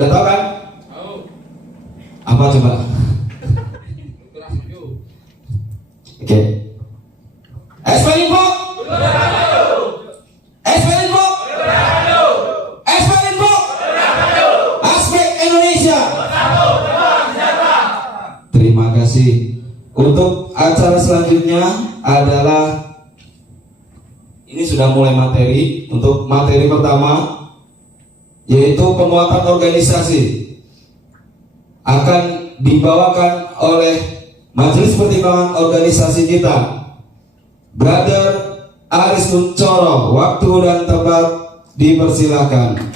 Udah tahu kan? Apa coba? Oke. Espelinfo. Espelinfo. Espelinfo. Aspek Indonesia. Terima kasih. Untuk acara selanjutnya adalah ini sudah mulai materi. Untuk materi pertama yaitu penguatan organisasi akan dibawakan oleh Majelis Pertimbangan Organisasi kita, Brother Aris Nuncoro. Waktu dan tempat dipersilakan.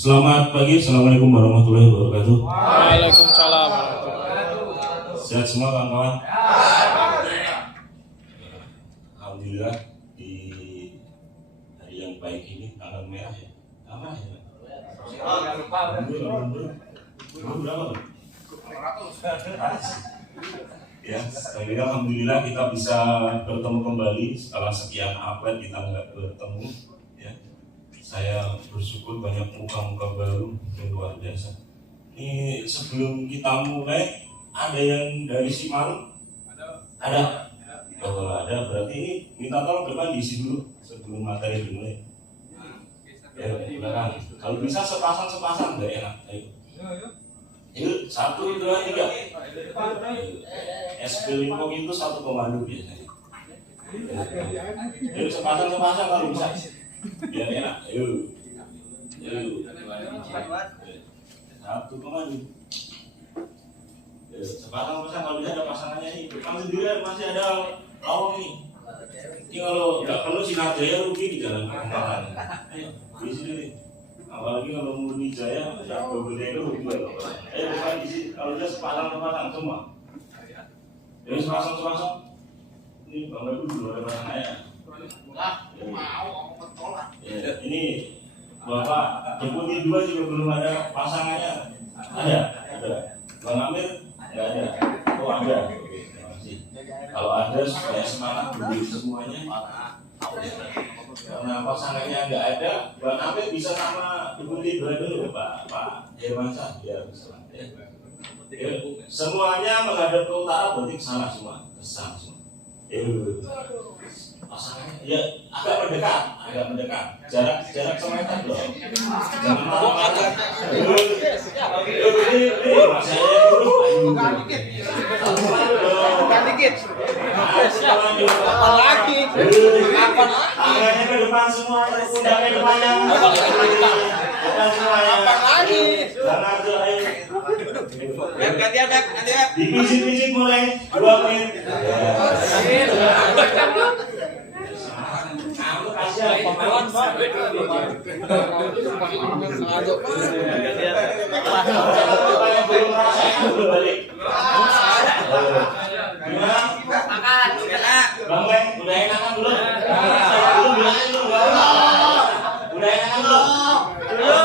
Selamat pagi, assalamualaikum warahmatullahi wabarakatuh. Waalaikumsalam warahmatullahi wabarakatuh. Sehat semua kawan-kawan. Alhamdulillah di hari yang baik ini, tanggal merah ya. Apa ya? Berapa? Ya, alhamdulillah kita bisa bertemu kembali setelah sekian abad kita nggak bertemu. Ya, saya bersyukur banyak muka-muka baru yang luar biasa. Ini sebelum kita mulai, ada yang dari Simalu? Ada? Kalau ada berarti ini minta tolong depan diisi dulu sebelum materi dimulai. Ya, belakang. Kalau bisa sepasang nggak enak. Ayo. Yuk, 1, 2, 3. SP5 itu 1,2 biasanya. Yuk, sepasang kalau bisa. Biar enak. Yuk. 1,2. Sepasang kalau bisa ada pasangannya ini. Kamu sendiri masih ada lawang ini. Ini kalau nggak perlu sinar jaya rugi di jalan pengembangan. Ayo, di sini nih. Apalagi kalau murni jaya, ya berbeda itu rugi. Ayo depan di sini. Kalau dia sepasang semua. Jadi sepasang. Ini bangga dulu ada pasangannya. Ya, ini Bapak Deputi 2 juga belum ada pasangannya. Ada. Bang Amir nggak ada. Oh ada. Oke, terima kasih. Kalau ada supaya semangat berdiri semuanya. Karena pasangannya nggak ada, Bang Amir bisa sama Deputi 2 dulu, Pak Hermansyah. Ya bisa. Ya. Semuanya menghadap ke utara berarti kesana semua. Pasangannya ya agak mendekat. Jarak semeter loh. Jangan lama. Ini masih ada dulu. Bukan dikit. Kapan lagi? Tangannya ke depan semua, undangnya depannya. Depan semuanya. Kapan lagi? Jangan ayo. Gantian. Dipisik-pisik mulai 2 menit. Bang Beng, udah enakan belum?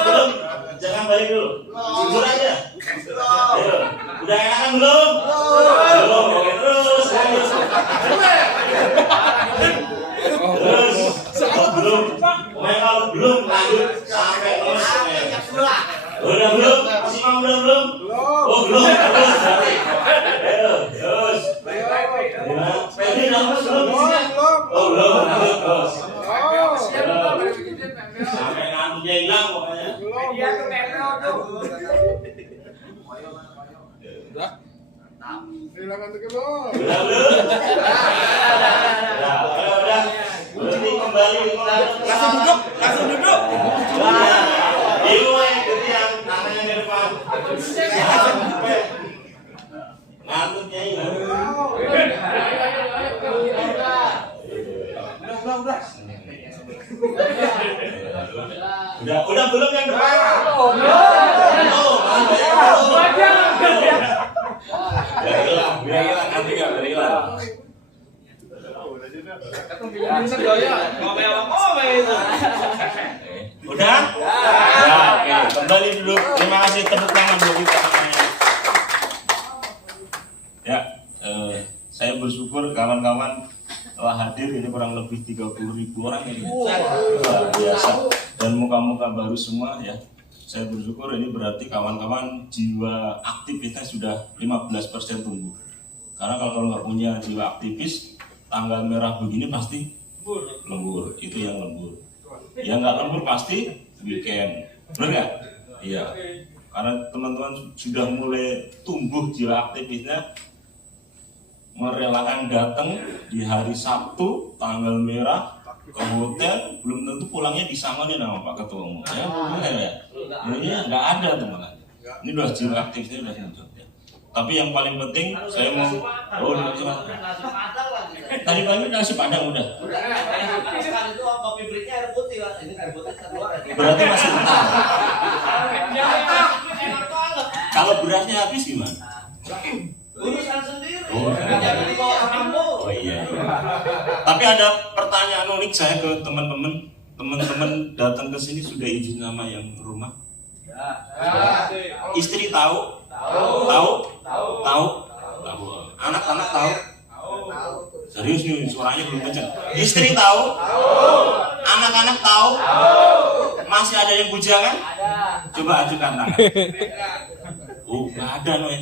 Belum. Jangan balik dulu. Jujur aja. Ayo. Udah enakan belum? Belum. Oke, terus. Belum. Kalau belum lanjut sampai terus. Udah belum? Masih mau belum? Oh belum. Terus berarti. Ayo, terus. Pedi nafas belum? Oh belum. Lanjut terus. Sampai ngantuknya hilang pokoknya. Hilang ngantuknya belum? Udah belum? Udah. Berarti kembali langsung duduk. Dimulai dari yang tangannya ke depan. Ngantuknya hilang. Udah belum yang depan? Biar hilang, nanti nggak biar hilang. Udah? Ya, oke. Kembali dulu. Terima kasih, tepuk tangan buat kita semuanya. Ya, saya bersyukur kawan-kawan telah hadir. Ini kurang lebih 30.000 orang ini. Luar biasa. Dan muka-muka baru semua ya. Saya bersyukur ini berarti kawan-kawan jiwa aktivitas sudah 15% tumbuh. Karena kalau nggak punya jiwa aktivis, tanggal merah begini pasti lembur. Itu yang lembur. Yang nggak lembur pasti weekend. Benar nggak? Iya. Karena teman-teman sudah mulai tumbuh jiwa aktivisnya, merelakan datang di hari Sabtu tanggal merah ke hotel, belum tentu pulangnya disangonin sama Pak Ketua Umum. Ya, benar ya. Ini nggak ada teman. Ini udah jiwa aktifnya udah muncul. Ya. Tapi yang paling penting saya mau tadi pagi nasi padang udah. Itu kopi breaknya air putih, Pak. Ini air putih satu orang. Berarti masih utang. Kalau berasnya habis gimana? Urusan sendiri. Oh, Jangan dibawa ke kampung. Oh iya. Tapi ada pertanyaan unik saya ke teman-teman. Teman-teman datang ke sini sudah izin sama yang rumah? Istri tahu? Tahu? Tahu. Anak-anak tahu? Serius nih, suaranya belum kencang. Istri tahu? Anak-anak tahu? Masih ada yang bujangan? Coba ajukan tangan. Oh, nggak ada Noe.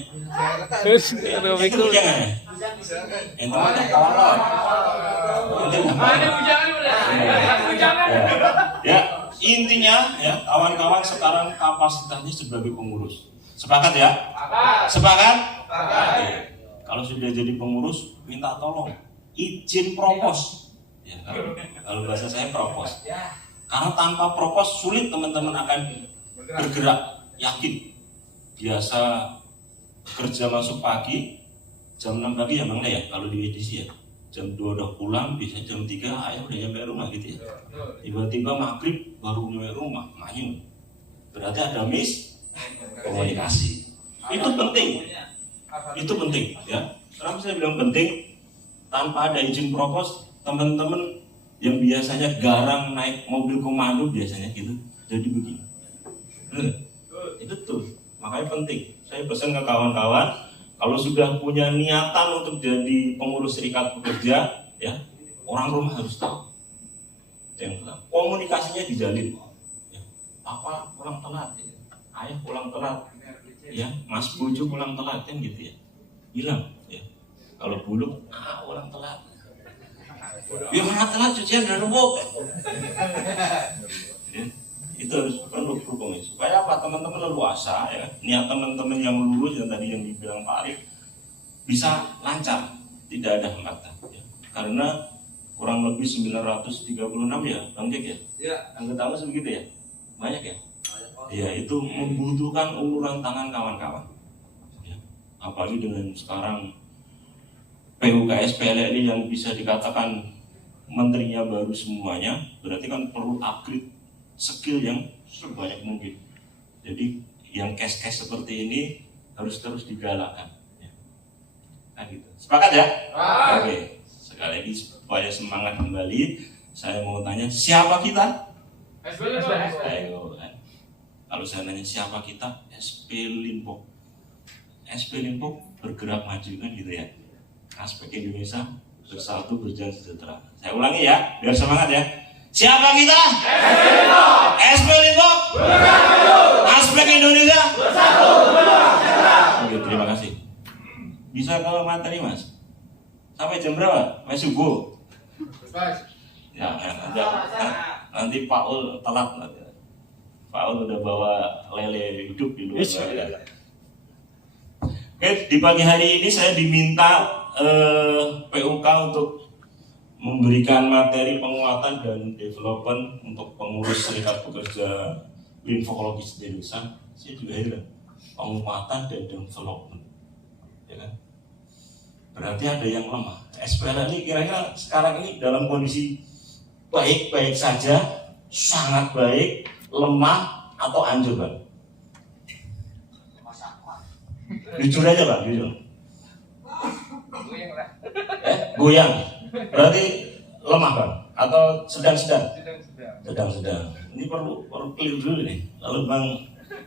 Terus Itu bujangan ya? Ente mana kawan-kawan? Ya, intinya ya kawan-kawan sekarang kapasitasnya sebagai pengurus. Sepakat ya? Sepakat? Oke. Kalau sudah jadi pengurus, minta tolong izin propos. Ya, kalau bahasa saya propos. Karena tanpa propos sulit teman-teman akan bergerak. Yakin. Biasa kerja masuk pagi, jam 6 pagi ya Bang ya, kalau di edisi ya. Jam 2 udah pulang, bisa jam 3 ayah udah nyampe rumah gitu ya. Tiba-tiba maghrib baru nyampe rumah, main. Berarti ada komunikasi. Itu penting. Itu penting ya. Kenapa saya bilang penting? Tanpa ada izin propos, teman-teman yang biasanya garang naik mobil komando biasanya gitu, jadi begini. Itu tuh, makanya penting. Saya pesan ke kawan-kawan, kalau sudah punya niatan untuk jadi pengurus serikat pekerja, ya orang rumah harus tahu. Yang pertama, komunikasinya dijalin. Ya, Papa pulang telat, ya. Ayah pulang telat, ya Mas Bojo pulang telat kan gitu ya. Bilang, ya kalau buluk, pulang telat. Ya mana telat cucian udah numpuk. Ya, itu harus perlu berkomunikasi supaya apa, teman-teman leluasa ya, niat teman-teman yang lulus yang tadi yang dibilang Pak Arif bisa lancar, tidak ada hambatan ya. Karena kurang lebih 936 ya Bang Jack ya? Iya. Anggotanya sebegitu ya? Banyak ya? Ya itu membutuhkan uluran tangan kawan-kawan ya. Apalagi dengan sekarang PUKS PLN yang bisa dikatakan menterinya baru semuanya, berarti kan perlu upgrade skill yang sebanyak mungkin. Jadi yang cash-cash seperti ini harus terus digalakkan ya. Nah gitu. Sepakat ya? Oke. Sekali lagi supaya semangat kembali, saya mau tanya siapa kita? Ayo kan. Kalau saya nanya siapa kita, SP Limpok. SP Limpok bergerak maju kan gitu ya. Aspek Indonesia bersatu berjalan sejahtera. Saya ulangi ya, biar semangat ya. Siapa kita? SP Limpok. Aspek Indonesia bersatu berjalan sejahtera. Oke, terima kasih. Bisa ke materi Mas? Sampai jam berapa? Sampai subuh. Ya, nanti Pak Ul telat nanti. Pak Ul udah bawa lele hidup di luar. Oke, di pagi hari ini saya diminta PUK untuk memberikan materi penguatan dan development untuk pengurus serikat pekerja Linfokologis di Indonesia. Saya juga heran, penguatan dan development, ya kan? Berarti ada yang lemah. SPL ini kira-kira sekarang ini dalam kondisi baik-baik saja, sangat baik, lemah atau anjur Bang? Jujur aja Bang, jujur. Goyang. Berarti lemah bang atau sedang-sedang? Sedang. Sedang-sedang. Ini perlu clear dulu nih. Lalu bang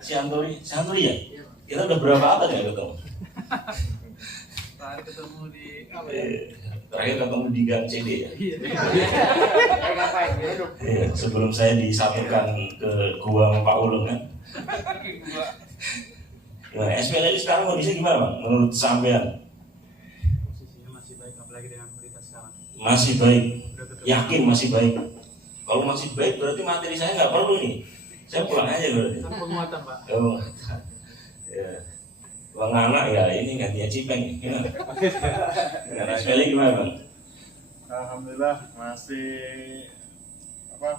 Sianturi ya? Kita udah berapa abad ya ketemu? Tadi ketemu di apa ya? Terakhir ketemu di Gang CD ya? Ngapain? Sebelum saya disatukan ke gua sama Pak Ulung kan? Gimana? SPLI sekarang kondisinya gimana bang? Menurut sampean? Posisinya masih baik, apalagi dengan berita sekarang. Masih baik, yakin masih baik. Kalau masih baik berarti materi saya nggak perlu nih. Saya pulang aja berarti. Kan penguatan Pak. Oh, ya. Bang anak ya ini gantinya Cipeng. Gimana? Karena SPLI gimana bang? Alhamdulillah masih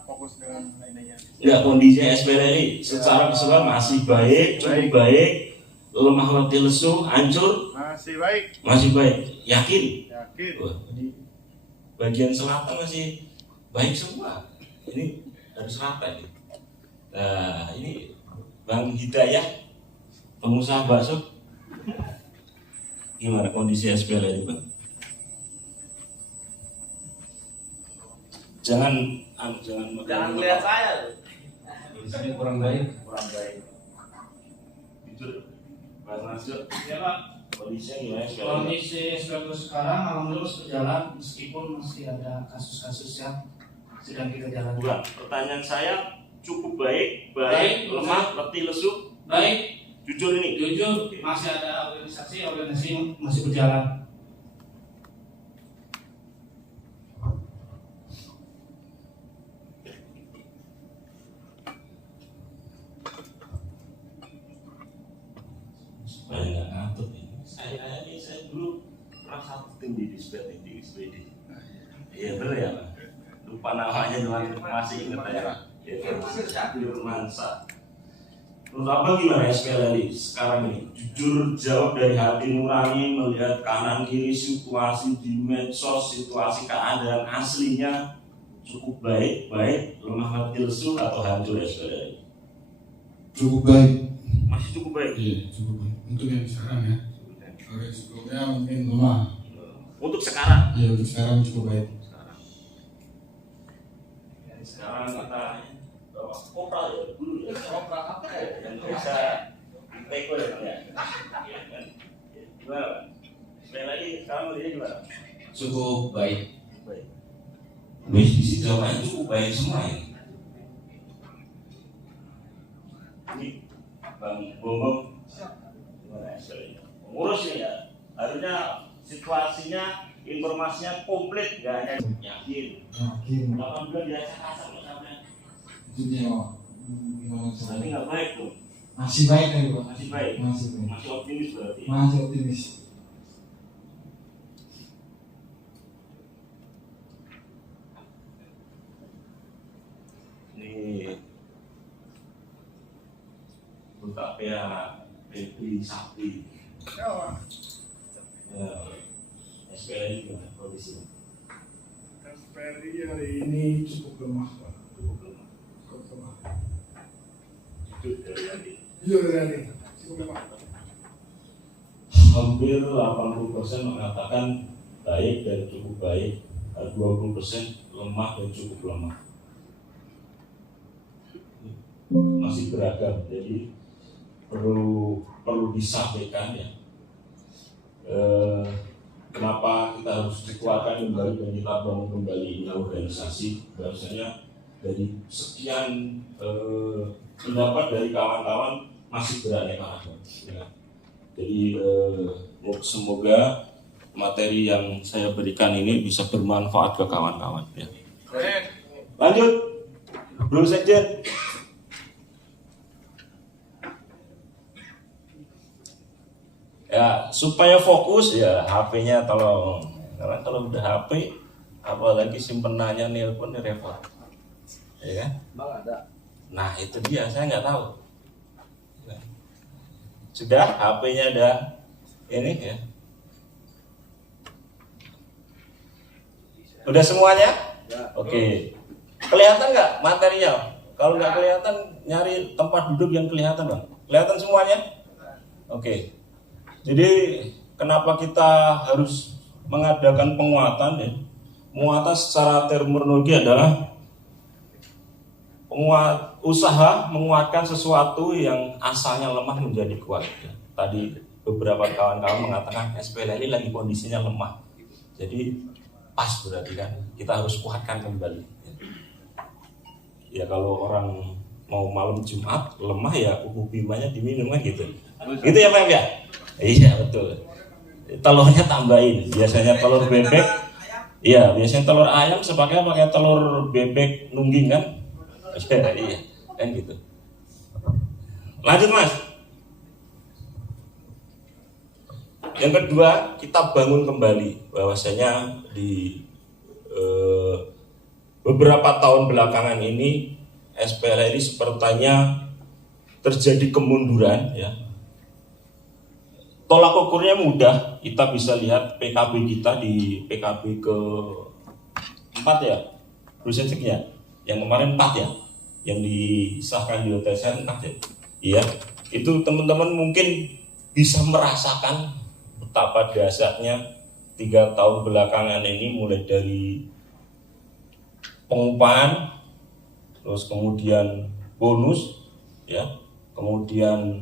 fokus dengan ininya. Ya kondisi SPLI secara keseluruhan masih baik, cukup baik, lemah letih lesu, hancur, Masih baik, masih baik, yakin. yakin. Wah, di bagian selatan masih baik semua. Ini harus rata nih. Nah, ini Bang Hidayah, pengusaha bakso. Gimana kondisi SPLI Bang? Jangan lihat saya. Kondisinya kurang baik. kurang baik. Jujur, Bang Nasir, ya Pak. Kondisinya gimana SPLI? Kondisi SPLU sekarang alhamdulillah berjalan meskipun masih ada kasus-kasus yang sedang kita jalankan. Bukan, pertanyaan saya cukup baik, Baik, lemah, letih, lesu, Baik, jujur ini. jujur masih ada organisasi masih berjalan. Supaya nggak ngantuk ini. Saya dulu pernah satu tim di Dispet di SPD. Iya benar ya Pak. Lupa namanya cuman masih ingat ya. Firmansa. Menurut apa gimana SPLI sekarang ini? Jujur jawab dari hati nurani melihat kanan kiri situasi di medsos, situasi keadaan aslinya cukup baik, lemah letih lesu atau hancur SPLI? Cukup baik. Masih cukup baik. Iya, cukup baik. Untuk yang sekarang ya. Kalau yang sebelumnya mungkin lemah. Untuk sekarang. Iya, untuk sekarang cukup baik. Sekarang kita bawa kopral ya dulu ya. Kopral apa ya? Yang bisa teko ya Bang ya. Iya kan? Gimana Pak? Sekali lagi sekarang melihatnya gimana? Cukup baik. Baik. Wis di sini jawabannya cukup baik semua ini. Ini Bang Bongbong gimana SPLI? Pengurus nih ya. Harusnya situasinya informasinya komplit, nggak hanya yakin. Yakin. 8 bulan dirasa kasar loh sampai. Itu dia, Pak. Gimana Berarti caranya? nggak baik tuh. Masih baik kan, Pak? Masih baik. Masih baik. Masih optimis berarti. Masih optimis. Ini untuk ya Febri Sakti. Ya, SPLI gimana kondisinya? SPLI hari ini cukup lemah, Pak. Cukup lemah. Cukup lemah. Jujur dari tadi. Iya, hari cukup lemah. Hampir 80% mengatakan baik dan cukup baik, 20% lemah dan cukup lemah. Masih beragam, jadi perlu disampaikan ya. Kenapa kita harus dikuatkan kembali dan kita bangun kembali ini organisasi? Bahwasanya dari sekian pendapat dari kawan-kawan masih beraneka ragam. Ya. Jadi semoga materi yang saya berikan ini bisa bermanfaat ke kawan-kawan. Ya. Lanjut, Bro Sekjen. Ya supaya fokus ya HP-nya tolong, karena kalau udah HP apalagi simpenannya nelpon ya repot, ya kan? Bang ada. Nah itu dia, saya nggak tahu. Sudah HP-nya ada ini ya. Udah semuanya? Oke. Kelihatan nggak materinya? Kalau nggak kelihatan nyari tempat duduk yang kelihatan bang. Kelihatan semuanya? Oke. Jadi kenapa kita harus mengadakan penguatan ya? Muatan secara terminologi adalah usaha menguatkan sesuatu yang asalnya lemah menjadi kuat. Tadi beberapa kawan-kawan mengatakan SPLLI lagi kondisinya lemah. Jadi pas berarti kan kita harus kuatkan kembali. Ya kalau orang mau malam Jumat lemah ya kuku bimanya diminum kan gitu. Gitu ya Pak ya? Iya betul. Telurnya tambahin. Biasanya telur bebek. Iya, biasanya telur ayam pakai telur bebek nungging kan? Iya, kan gitu. Lanjut Mas. Yang kedua, kita bangun kembali bahwasanya di beberapa tahun belakangan ini SPLLI sepertinya terjadi kemunduran ya. Tolak ukurnya mudah, kita bisa lihat PKB kita di PKB ke 4 ya, prosesnya yang kemarin 4 ya, yang disahkan di OTSN 4 ya. Iya, itu teman-teman mungkin bisa merasakan betapa dahsyatnya 3 tahun belakangan ini, mulai dari pengupahan, terus kemudian bonus, ya, kemudian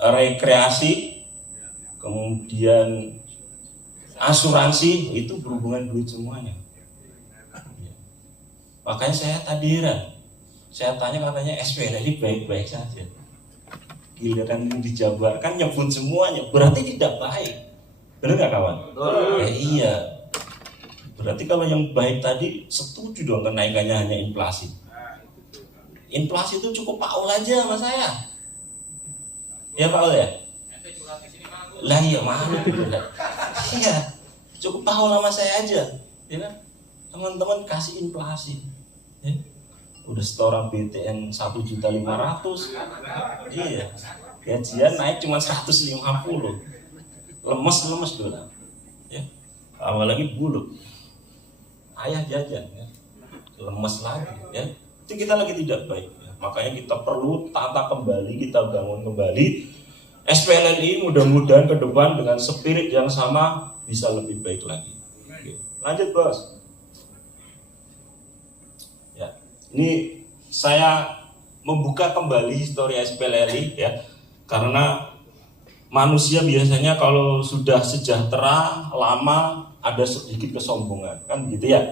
rekreasi, kemudian asuransi, itu berhubungan duit semuanya. Makanya saya tadi heran, saya tanya katanya SPLLI baik-baik saja. Giliran dijabarkan nyebut semuanya, berarti tidak baik. Benar nggak kawan? Iya. Berarti kalau yang baik tadi setuju dong kenaikannya hanya inflasi. Inflasi itu cukup Paul aja sama saya. Ya Paul ya? Lah iya mana? Iya, cukup Paul sama saya aja. Ya kan? Teman-teman kasih inflasi. Ya? Udah setoran BTN 1.500.000. Iya. Gajian naik cuma 150. Lemes dulu. Ya. Apalagi buluk. Ayah jajan ya. Lemes lagi ya. Itu kita lagi tidak baik ya. Makanya kita perlu tata kembali, kita bangun kembali SPLLI, mudah-mudahan ke depan dengan spirit yang sama bisa lebih baik lagi. Oke. Lanjut Bos. Ya. Ini saya membuka kembali histori SPLLI ya. Karena manusia biasanya kalau sudah sejahtera lama ada sedikit kesombongan, kan gitu ya.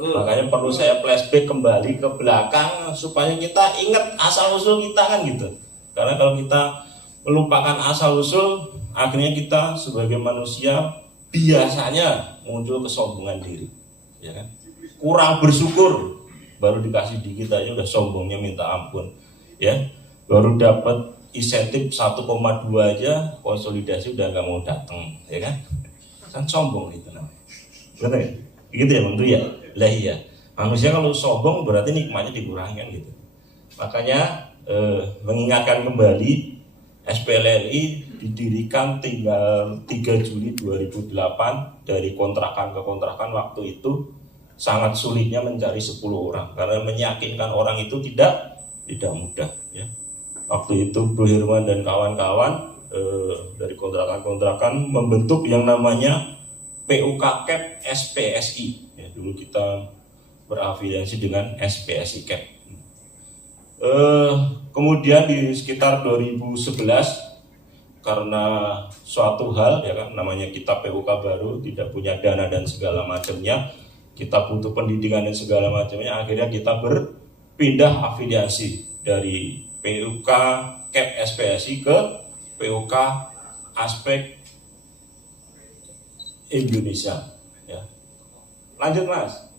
Makanya perlu saya flashback kembali ke belakang supaya kita ingat asal usul kita kan gitu. Karena kalau kita melupakan asal usul, akhirnya kita sebagai manusia biasanya muncul kesombongan diri, ya kan? Kurang bersyukur, baru dikasih dikit aja udah sombongnya minta ampun, ya. Baru dapat insentif 1,2 aja konsolidasi udah nggak mau datang, ya kan? Kan sombong itu namanya. Benar ya? Gitu ya Bang ya? Lah iya. Manusia kalau sombong berarti nikmatnya dikurangi kan gitu. Makanya mengingatkan kembali SPLLI didirikan tinggal 3 Juli 2008 dari kontrakan ke kontrakan. Waktu itu sangat sulitnya mencari 10 orang karena meyakinkan orang itu tidak mudah ya. Waktu itu Bro Herman dan kawan-kawan dari kontrakan-kontrakan membentuk yang namanya PUK CAP SPSI ya, dulu kita berafiliasi dengan SPSI CAP. Kemudian di sekitar 2011 karena suatu hal ya kan, namanya kita PUK baru, tidak punya dana dan segala macamnya, kita butuh pendidikan dan segala macamnya, akhirnya kita berpindah afiliasi dari PUK CAP SPSI ke PUK Aspek Indonesia ya. Lanjut Mas.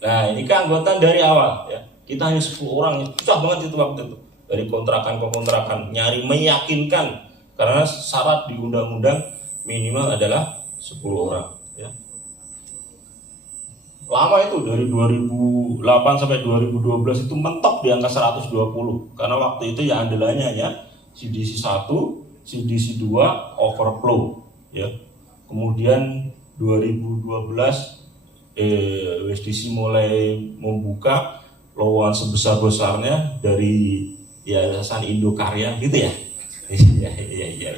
Nah ini keanggotaan dari awal ya. Kita hanya 10 orang, susah banget itu waktu itu. Dari kontrakan ke kontrakan, nyari meyakinkan. Karena syarat di undang-undang minimal adalah 10 orang ya. Lama itu, dari 2008 sampai 2012 itu mentok di angka 120. Karena waktu itu ya andalannya ya CDC 1, CDC 2, overflow ya. Kemudian 2012 WSDC mulai membuka lowongan sebesar-besarnya dari Yayasan Indokarya gitu ya. Iya.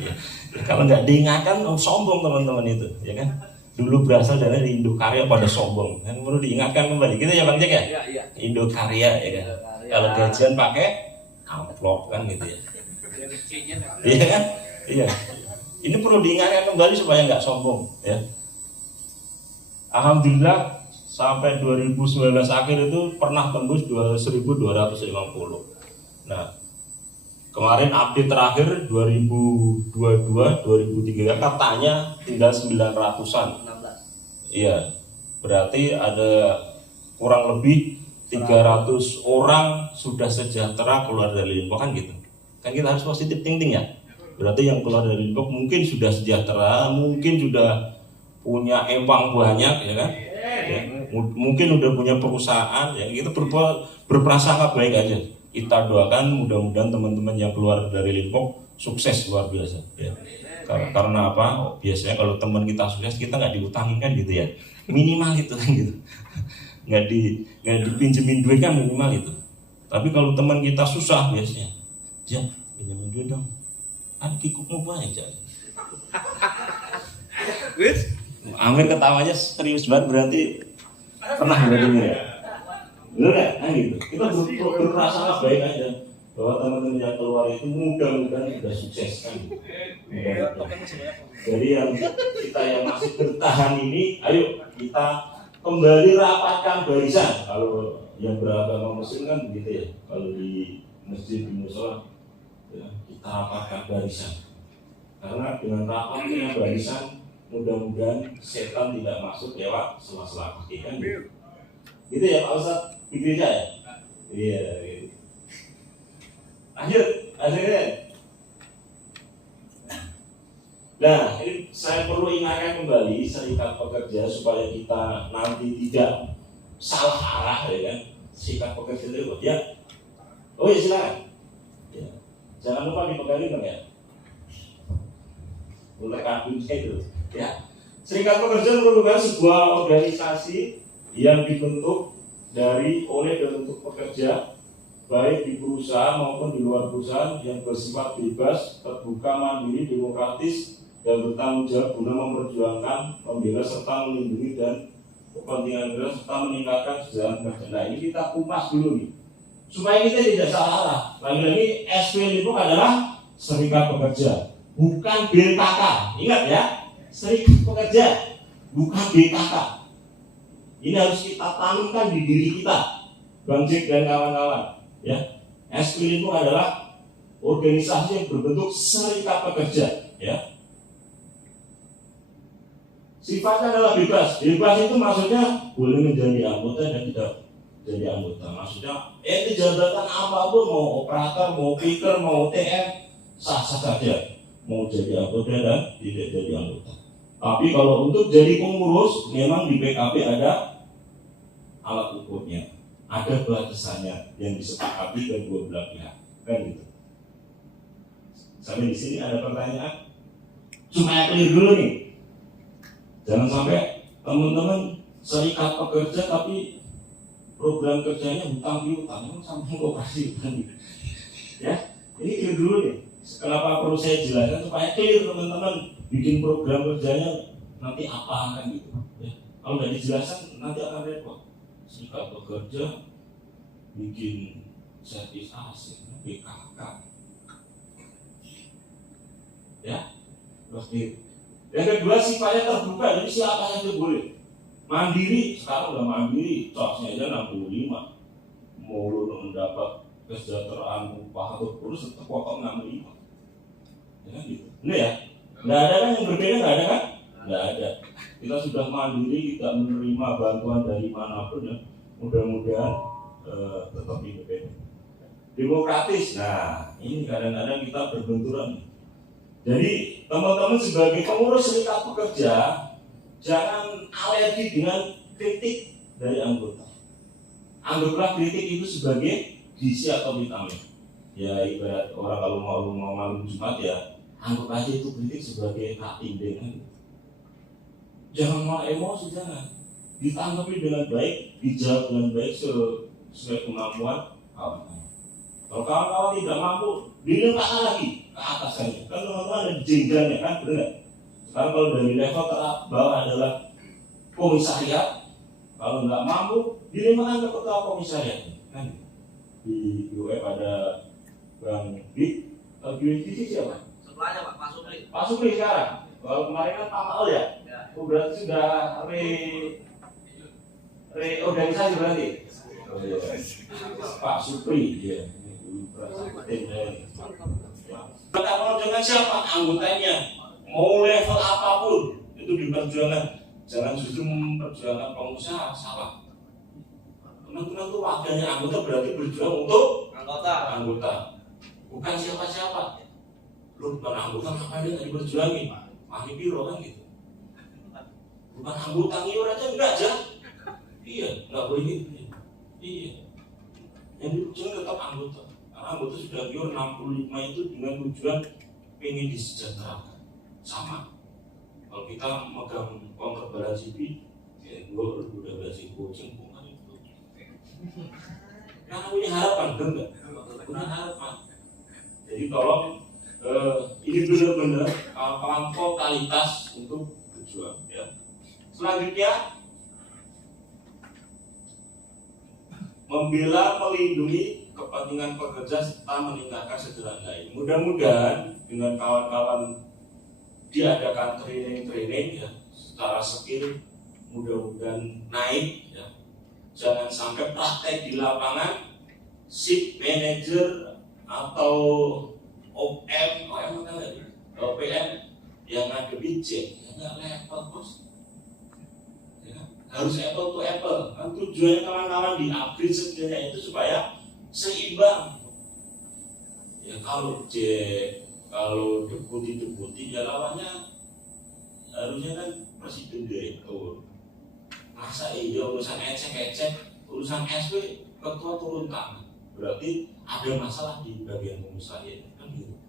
Kalau nggak diingatkan sombong teman-teman itu, ya kan? dulu berasal dari Indokarya pada sombong. Kan perlu diingatkan kembali. Gitu ya Bang Jack ya? Iya, iya. Indokarya ya kan. Indokarya. Kalau gajian pakai amplop kan gitu ya. Yang kecilnya Iya kan? Iya. Ini perlu diingatkan kembali supaya nggak sombong ya. Alhamdulillah sampai 2019 akhir itu pernah tembus 1.250. Nah, kemarin update terakhir 2022-2023 katanya tinggal 900-an. 16. Iya. Berarti ada kurang lebih 300 orang sudah sejahtera keluar dari Limbok kan gitu. Kan kita harus positif thinking ya. Berarti yang keluar dari Limbok mungkin sudah sejahtera, mungkin sudah punya empang banyak ya kan. Ya, mungkin udah punya perusahaan ya, kita berprasangka baik aja. Kita doakan mudah-mudahan teman-teman yang keluar dari Limbok sukses luar biasa ya. Karena apa? Oh, biasanya kalau teman kita sukses kita nggak diutangin kan gitu ya. Minimal itu kan gitu. Nggak dipinjemin duit kan minimal itu. Tapi kalau teman kita susah biasanya, ya pinjemin duit dong. Kan kikukmu banyak aja. Amir ketawanya serius banget berarti pernah dengar ya? Bener ya? Kan gitu. Kita berprasangka baik aja bahwa teman-teman yang keluar itu mudah-mudahan sudah sukses kan. Jadi yang kita yang masih bertahan ini, ayo kita kembali rapatkan barisan. Kalau yang beragama Muslim kan begitu ya. Kalau di masjid di musola ya, kita rapatkan barisan. Karena dengan rapatnya barisan mudah-mudahan setan tidak masuk lewat sela-sela kaki kan gitu. Gitu ya Pak Ustadz, pikirnya ya? Iya gitu. Akhirnya nah ini saya perlu ingatkan kembali serikat pekerja supaya kita nanti tidak salah arah ya kan. Serikat pekerja itu ya. Oh ya silakan ya. Jangan lupa dipegangin dong ya. Mulai kabinnya itu ya. Serikat pekerja merupakan sebuah organisasi yang dibentuk oleh dan untuk pekerja baik di perusahaan maupun di luar perusahaan yang bersifat bebas, terbuka, mandiri, demokratis dan bertanggung jawab guna memperjuangkan, membela serta melindungi dan kepentingan negara serta meningkatkan kesejahteraan pekerja. Nah ini kita kupas dulu nih supaya kita tidak salah arah. Lagi-lagi SP itu adalah serikat pekerja, bukan BKK. Ingat ya. Serikat pekerja, bukan BKK. Ini harus kita tanamkan di diri kita, Bang Jack dan kawan-kawan. Ya, SPIL itu adalah organisasi yang berbentuk serikat pekerja. Ya, sifatnya adalah bebas. Bebas itu maksudnya boleh menjadi anggota dan tidak jadi anggota. Maksudnya, ini jabatan apapun, mau operator, mau picker, mau TM, sah-sah saja. Mau jadi anggota dan tidak jadi anggota. Tapi kalau untuk jadi pengurus, memang di PKP ada alat ukurnya, ada batasannya yang disepakati kedua belah pihak, kan gitu. Sampai di sini ada pertanyaan, supaya clear dulu nih. Jangan sampai teman-teman serikat pekerja tapi program kerjanya hutang piutang, sampai koperasi hutang gitu. Ya, ini clear dulu nih. Kenapa perlu saya jelaskan supaya clear teman-teman. Bikin program kerjanya nanti apa kan gitu ya. Kalau nggak dijelaskan nanti akan repot. Serikat pekerja bikin sertifikasi BKK ya. Pasti yang kedua sifatnya terbuka, jadi siapa saja boleh. Mandiri, sekarang udah mandiri, cosnya aja 65. Mau lu mendapat kesejahteraan upah atau kurus tetap potong 65 ya gitu. Ini ya. Nggak ada kan yang berbeda, nggak ada kan? Nggak ada. Kita sudah mandiri, kita menerima bantuan dari manapun ya. Mudah-mudahan tetap independen. Demokratis, nah ini kadang-kadang kita berbenturan. Jadi teman-teman sebagai pengurus serikat pekerja jangan alergi dengan kritik dari anggota. Anggaplah kritik itu sebagai gizi atau vitamin. Ya ibarat orang kalau mau malam Jumat ya, anggap aja itu kritik sebagai hak tindakan. Jangan malah emosi, jangan. Ditanggapi dengan baik, dijawab dengan baik sesuai kemampuan kawan-kawan. Kalau kawan-kawan tidak mampu, dilimpahkan lagi ke atas saja. Kan teman-teman ada jenjangnya kan, benar. Sekarang kalau dari level terbawah adalah komisariat. Kalau nggak mampu, dilimpahkan ke ketua komisariat. Kan di UF ada Bang Dik, di siapa? Sebelahnya Pak, Pak Supri. Pak Supri sekarang. Kalau kemarin kan Pak Maul ya. Ya. Oh, berarti sudah reorganisasi berarti. Oh, iya. Pak Supri, ya. Kita mau dengan siapa? Anggotanya. Mau level apapun itu diperjuangkan. Jangan justru memperjuangkan pengusaha, salah. Teman-teman tuh wakilnya anggota berarti berjuang untuk anggota. Bukan siapa-siapa. Lu bukan anggota ngapain dia tadi berjuangin? Ahli biro kan gitu. Bukan anggota ngiur aja enggak aja. Iya, enggak boleh gitu. Iya. Yang diperjuangkan tetap anggota. Karena anggota sudah ngiur 65 itu dengan tujuan pengen disejahterakan. Sama. Kalau kita megang kontrabalan CP, ya gue udah berhasil kucing, bukan itu. Karena punya harapan, bener nggak? Punya harapan. Jadi tolong ini benar-benar kawan totalitas untuk berjuang. Ya. Selanjutnya, membela, melindungi kepentingan pekerja serta meningkatkan kesejahteraan lain. Mudah-mudahan dengan kawan-kawan diadakan training ya secara skill, mudah-mudahan naik ya. Jangan sampai praktek di lapangan shift manager atau OM yang ada bijak ya nggak level bos ya, harus apple to apple kan tujuannya kawan-kawan di upgrade sebenarnya itu supaya seimbang ya. Kalau deputi ya lawannya harusnya kan presiden direktur. Masa iya urusan ecek-ecek, urusan SP ketua turun tangan. Berarti ada masalah di bagian komisariat kan gitu.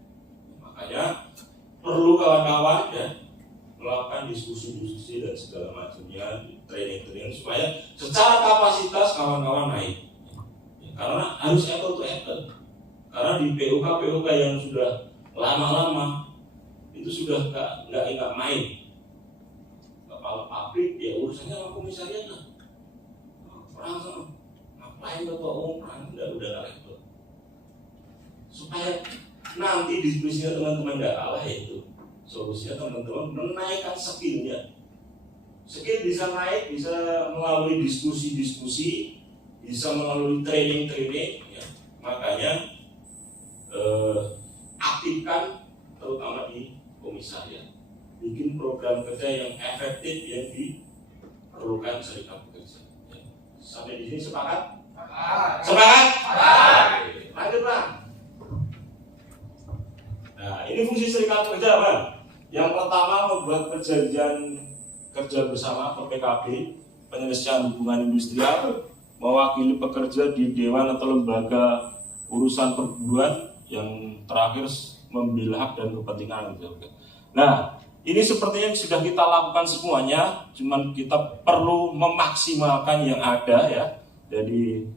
Makanya perlu kawan-kawan ya melakukan diskusi dan segala macamnya, training supaya secara kapasitas kawan-kawan naik. Ya, karena harus apple to apple. Karena di PUK yang sudah lama-lama itu sudah nggak main. Kepala pabrik ya urusannya sama komisariat lah. Orang ngapain ketua umum udah level. Supaya nanti diskusinya teman-teman nggak kalah itu solusinya teman-teman menaikkan skillnya. Skill bisa naik bisa melalui diskusi, bisa melalui training ya. Makanya aktifkan terutama di komisariat, bikin program kerja yang efektif yang diperlukan serikat pekerja. Sampai di sini sepakat? Sepakat? Lanjut Bang. Nah ini fungsi serikat pekerja Bang. Yang pertama membuat perjanjian kerja bersama atau PKB, penyelesaian hubungan industrial, mewakili pekerja di dewan atau lembaga urusan perburuan, yang terakhir membela hak dan kepentingan. Nah, ini sepertinya sudah kita lakukan semuanya, cuman kita perlu memaksimalkan yang ada ya. Jadi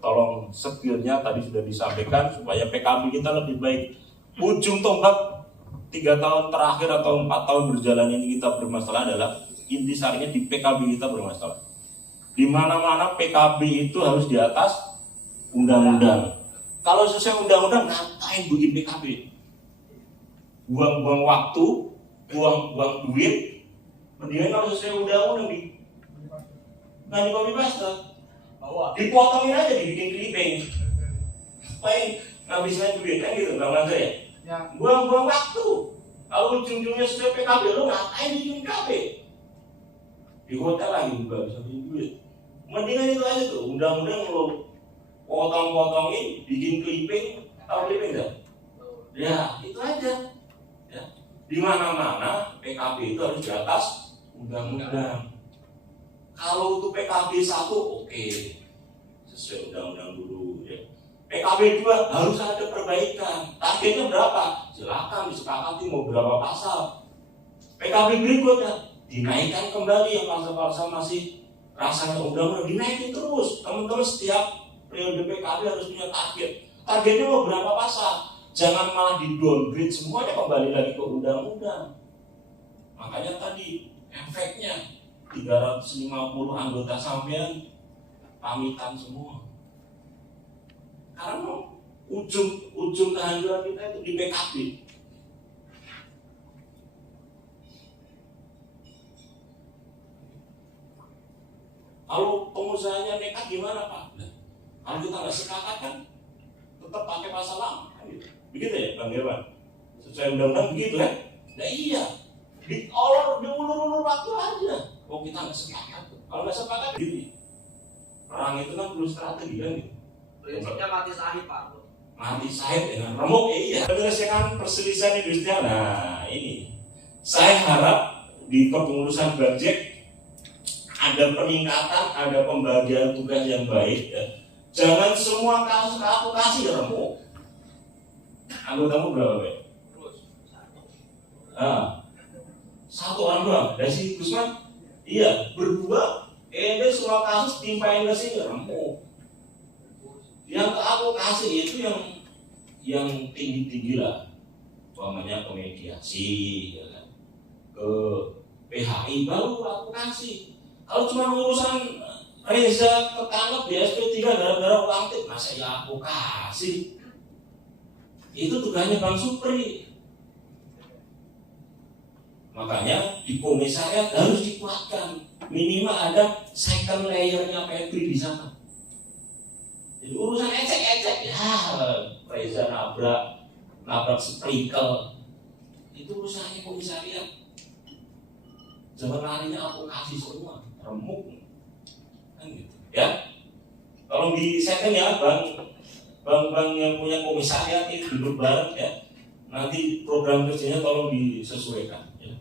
tolong skillnya tadi sudah disampaikan supaya PKB kita lebih baik. Ujung tombak 3 tahun terakhir atau 4 tahun berjalan ini kita bermasalah adalah intisarinya di PKB kita bermasalah. Di mana-mana PKB itu harus di atas undang-undang. Kalau sesuai undang-undang, ngapain bikin PKB? Buang-buang waktu, buang-buang duit. Mendingan kalau sesuai undang-undang nggak di copy paste, dipotongin aja, dibikin clipping. Ngapain ngabisin duit kan gitu, bang Mas ya? Buang-buang waktu. Kalau ujung-ujungnya sesuai PKB, lo ngapain bikin PKB? Di hotel lagi juga bisa bikin duit. Mendingan itu aja tuh, undang-undang lo potong-potongin, bikin clipping, tahu clipping enggak? Ya, itu aja. Ya. Di mana-mana PKB itu harus di atas undang-undang. Kalau untuk PKB 1 oke. Sesuai undang-undang dulu ya. PKB 2 harus ada perbaikan. Targetnya berapa? Silakan disepakati mau berapa pasal. PKB berikutnya dinaikkan kembali yang pasal-pasal masih rasanya undang-undang, dinaikin terus. Teman-teman setiap periode PKB harus punya target. Targetnya mau berapa pasal? Jangan malah di downgrade semuanya kembali lagi ke undang-undang. Makanya tadi efeknya 350 anggota sampean pamitan semua. Karena ujung kehancuran kita itu di PKB. Kalau pengusahanya nekat gimana Pak? Nah, kalau kita nggak sepakat kan tetap pakai pasal lama. Begitu ya Bang Irwan? Sesuai undang-undang begitu kan? Nah iya, diulur-ulur waktu aja. Oh kita nggak sepakat. Kalau nggak sepakat gini, perang itu kan perlu strategi kan gitu. Prinsipnya mati sahib Pak. Mati sahib dengan remuk iya. Menyelesaikan perselisihan industrial. Nah ini, saya harap di kepengurusan budget ada peningkatan, ada pembagian tugas yang baik. Ya. Jangan semua kasus aku kasih remuk. Anggotamu berapa Pak? Satu orang doang. Dari si Gusman, iya berdua. Ini semua kasus timpain ke sini remuk. Yang aku kasih itu yang tinggi-tinggi lah, umpamanya ke mediasi, ya kan? Ke PHI baru aku kasih. Kalau cuma urusan Reza ketangkep di SP3 gara-gara uang tip, masa ya aku kasih? Itu tugasnya Bang Supri. Makanya di komisariat harus dikuatkan, minimal ada second layernya Febri di sana. Jadi urusan ecek-ecek ya, Reza nabrak sprinkle, itu urusannya komisariat. Jangan larinya aku kasih semua, remuk, kan gitu. Ya, tolong di second ya, bang yang punya komisariat itu duduk bareng ya. Nanti program kerjanya tolong disesuaikan. Ya.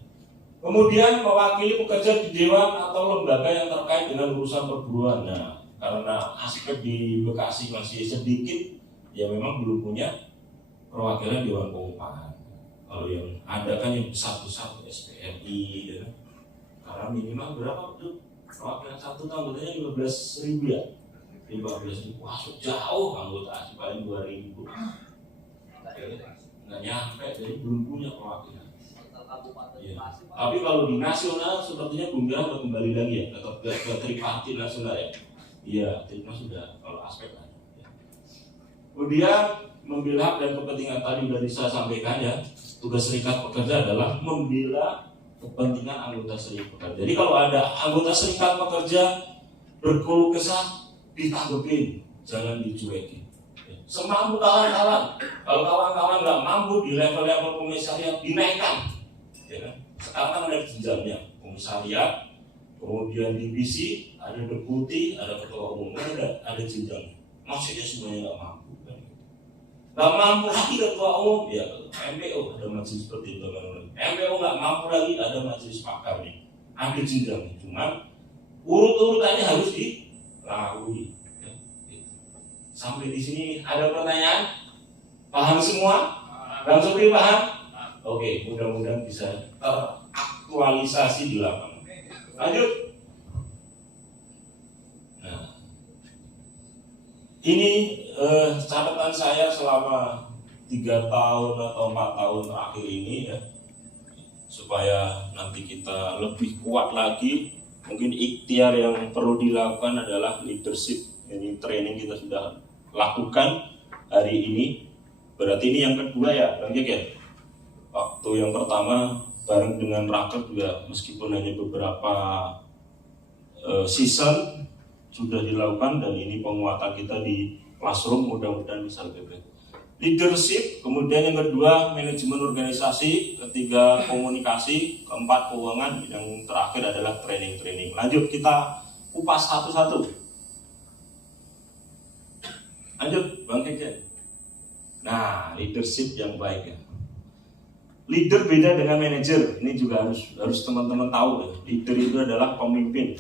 Kemudian mewakili pekerja di dewan atau lembaga yang terkait dengan urusan perburuan. Nah, karena aspek di Bekasi masih sedikit, ya memang belum punya perwakilan Dewan Pengupahan. Kalau yang ada kan yang besar-besar SPRI, ya. Karena minimal berapa tuh perwakilan satu anggotanya 15.000 ya, 15.000. Wah jauh anggota paling 2.000. Nggak nyampe, jadi belum punya perwakilan. Ya. Tapi kalau di nasional sepertinya Bung Gilang udah kembali lagi ya ke tripartit nasional ya. Iya, Timnas sudah kalau aspek ada. Ya. Kemudian membela hak dan kepentingan tadi sudah saya sampaikan ya. Tugas serikat pekerja adalah membela kepentingan anggota serikat pekerja. Jadi kalau ada anggota serikat pekerja berkeluh kesah, ditanggepin, jangan dicuekin. Ya. Semampu kawan-kawan. Kalau kawan-kawan nggak mampu di level-level komisariat, dinaikkan. Ya kan? Sekarang ada jenjangnya komisariat. Kemudian divisi, ada deputi, ada ketua umum, ada jenjang. Maksudnya semuanya nggak mampu. Kan? Nggak mampu lagi ketua umum, ya MPO ada majelis seperti itu. MPO nggak mampu lagi ada majelis pakar nih. Ada jenjang, cuma urut-urutannya harus dilalui. Ya. Sampai di sini ada pertanyaan? Paham semua? Bang Supri paham? Oke, mudah-mudahan bisa teraktualisasi di lapangan. Lanjut. Nah, ini catatan saya selama 3 tahun atau 4 tahun terakhir ini ya, supaya nanti kita lebih kuat lagi. Mungkin ikhtiar yang perlu dilakukan adalah leadership. Ini training kita sudah lakukan hari ini. Berarti ini yang kedua ya, Bang Jek ya. Waktu yang pertama bareng dengan rakyat juga meskipun hanya beberapa season sudah dilakukan, dan ini penguatan kita di classroom mudah-mudahan bisa lebih baik. Leadership, kemudian yang kedua manajemen organisasi, ketiga komunikasi, keempat keuangan, yang terakhir adalah training. Lanjut kita kupas satu-satu. Lanjut Bang Keke. Nah, leadership yang baik ya. Leader beda dengan manajer. Ini juga harus teman-teman tahu ya. Leader itu adalah pemimpin.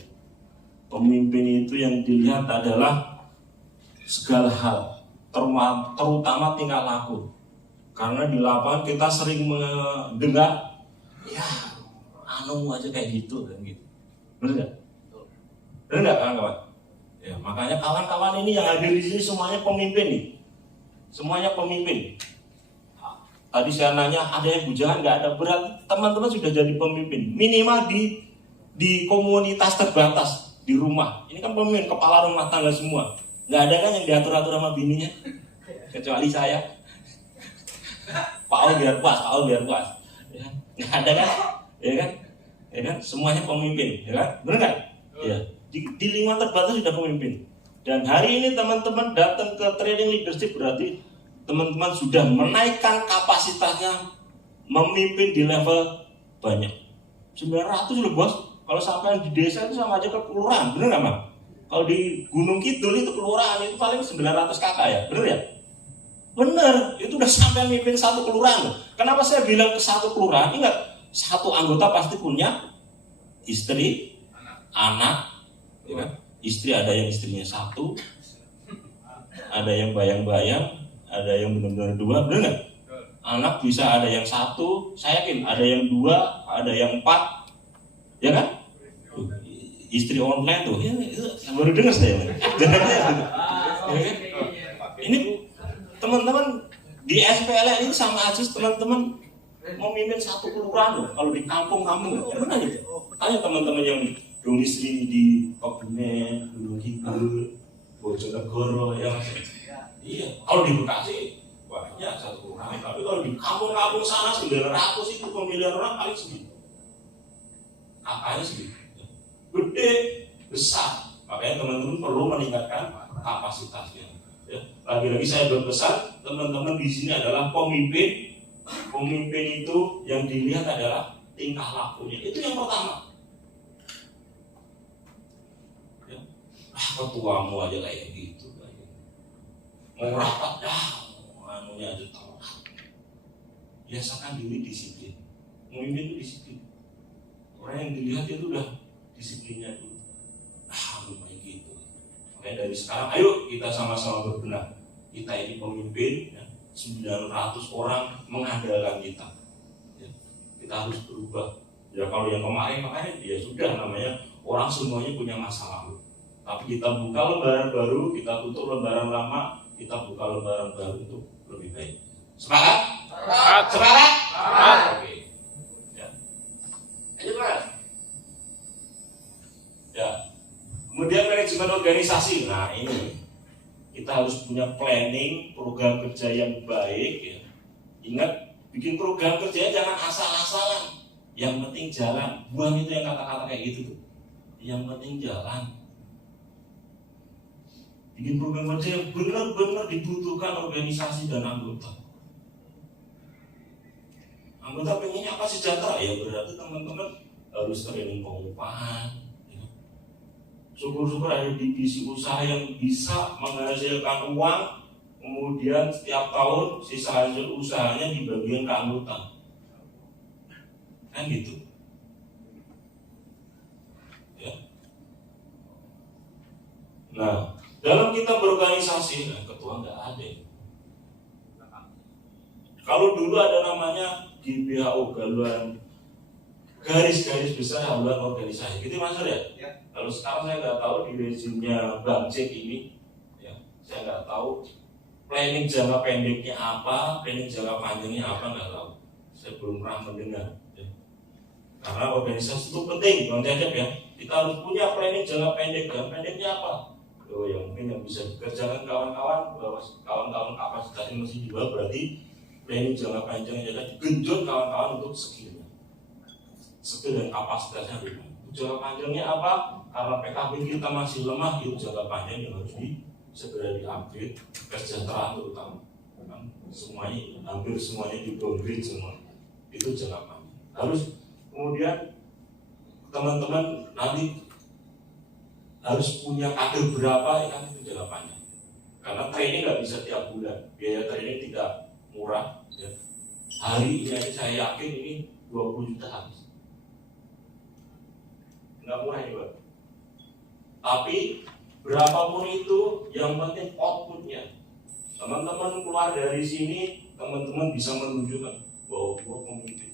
Pemimpin itu yang dilihat adalah segala hal, terutama tingkah laku. Karena di lapangan kita sering mendengar, ya anu aja kayak gitu dan gitu. Benar nggak? Benar nggak kawan-kawan? Ya, makanya kawan-kawan ini yang hadir di sini semuanya pemimpin nih. Semuanya pemimpin. Tadi saya nanya ada yang bujangan nggak ada, berat teman-teman sudah jadi pemimpin minimal di di komunitas terbatas di rumah. Ini kan pemimpin kepala rumah tangga semua. Nggak ada kan yang diatur-atur sama bininya, kecuali saya. Pak Al biar puas, ya. Nggak ada kan, ya kan, ya kan, semuanya pemimpin, ya kan, benar kan? Ya. Di lingkungan terbatas sudah pemimpin. Dan hari ini teman-teman datang ke training leadership berarti teman-teman sudah menaikkan kapasitasnya memimpin di level banyak. 900 loh bos. Kalau sampai di desa itu sama aja ke kelurahan, bener nggak Bang? Kalau di Gunung Kidul itu kelurahan itu paling 900 kakak ya, bener ya? Bener, itu udah sampai memimpin satu kelurahan loh. Kenapa saya bilang ke satu kelurahan? Ingat, satu anggota pasti punya istri, anak, ya kan? Istri ada yang istrinya satu, ada yang bayang-bayang, ada yang benar-benar dua, bener nggak? Anak bisa ada yang satu, saya yakin ada yang dua, ada yang 4, ya kan? Istri online tuh, ya, itu baru dengar saya. Ya kan? Ini teman-teman di SPLN ini sama aja teman-teman memimpin satu kelurahan loh. Kalau di kampung-kampung, benar gitu. Tanya teman-teman yang domisili di Kebumen, Gunung Kidul, Bojonegoro, ya. Iya, kalau di Bekasi banyak satu kelurahan, tapi kalau di kampung-kampung sana 900 itu pemilihan orang paling segitu. Kakaknya segitu. Gede, besar. Makanya teman-teman perlu meningkatkan kapasitasnya. Ya. Lagi-lagi saya berpesan, teman-teman di sini adalah pemimpin. Pemimpin itu yang dilihat adalah tingkah lakunya. Itu yang pertama. Ya. Ketuamu aja kayak gitu. Mau rapat, anunya aja tahu. Biasakan diri disiplin. Pemimpin itu disiplin. Orang yang dilihat itu udah disiplinnya dulu. Lumayan gitu. Makanya dari sekarang, ayo kita sama-sama berbenah. Kita ini pemimpin, ya, 900 orang mengandalkan kita. Ya, kita harus berubah. Ya kalau yang kemarin ya sudah namanya orang semuanya punya masa lalu. Tapi kita buka lembaran baru, kita tutup lembaran lama, kita buka lembaran baru untuk lebih baik. Semangat? Semangat? Oke. Ya. Ayo Mas. Ya. Kemudian manajemen organisasi. Nah ini kita harus punya planning program kerja yang baik. Ya. Ingat, bikin program kerjanya jangan asal-asalan. Yang penting jalan. Buang itu yang kata-kata kayak gitu tuh. Yang penting jalan. Bikin program kerja yang benar-benar dibutuhkan organisasi dan anggota. Anggota pengennya apa sejahtera? Ya berarti teman-teman harus training pengupahan. Syukur-syukur ada divisi usaha yang bisa menghasilkan uang, kemudian setiap tahun sisa hasil usahanya dibagikan ke anggota. Kan gitu. Ya. Nah, dalam kita berorganisasi, ketua nggak ada. Kalau dulu ada namanya GBHO, garis-garis besar haluan organisasi. Gitu Mas Sur ya? Ya. Kalau sekarang saya nggak tahu di rezimnya Bang Jack ini, ya, saya nggak tahu planning jangka pendeknya apa, planning jangka panjangnya apa, nggak tahu. Saya belum pernah mendengar. Ya. Karena organisasi itu penting, Bang Cecep ya. Kita harus punya planning jangka pendek. Jangka pendeknya apa? Oh, yang mungkin yang bisa dikerjakan kawan-kawan, bahwa kawan-kawan kapasitasnya masih juga berarti planning jangka panjangnya adalah genjot kawan-kawan untuk skill dan kapasitasnya bagaimana. Jangka panjangnya apa? Karena PKB kita masih lemah, itu jangka panjang yang harus segera di-upgrade, kesejahteraan terutama. Kan semuanya, hampir semuanya di-downgrade semua. Itu jangka panjang. Harus kemudian teman-teman nanti harus punya kader berapa, ya kan itu jangka panjang. Karena training nggak bisa tiap bulan, biaya training tidak murah. Ya. Hari ini saya yakin ini 20 juta habis. Nggak murah ya Pak. Tapi berapapun itu yang penting outputnya. Teman-teman keluar dari sini, teman-teman bisa menunjukkan bahwa gua pemimpin.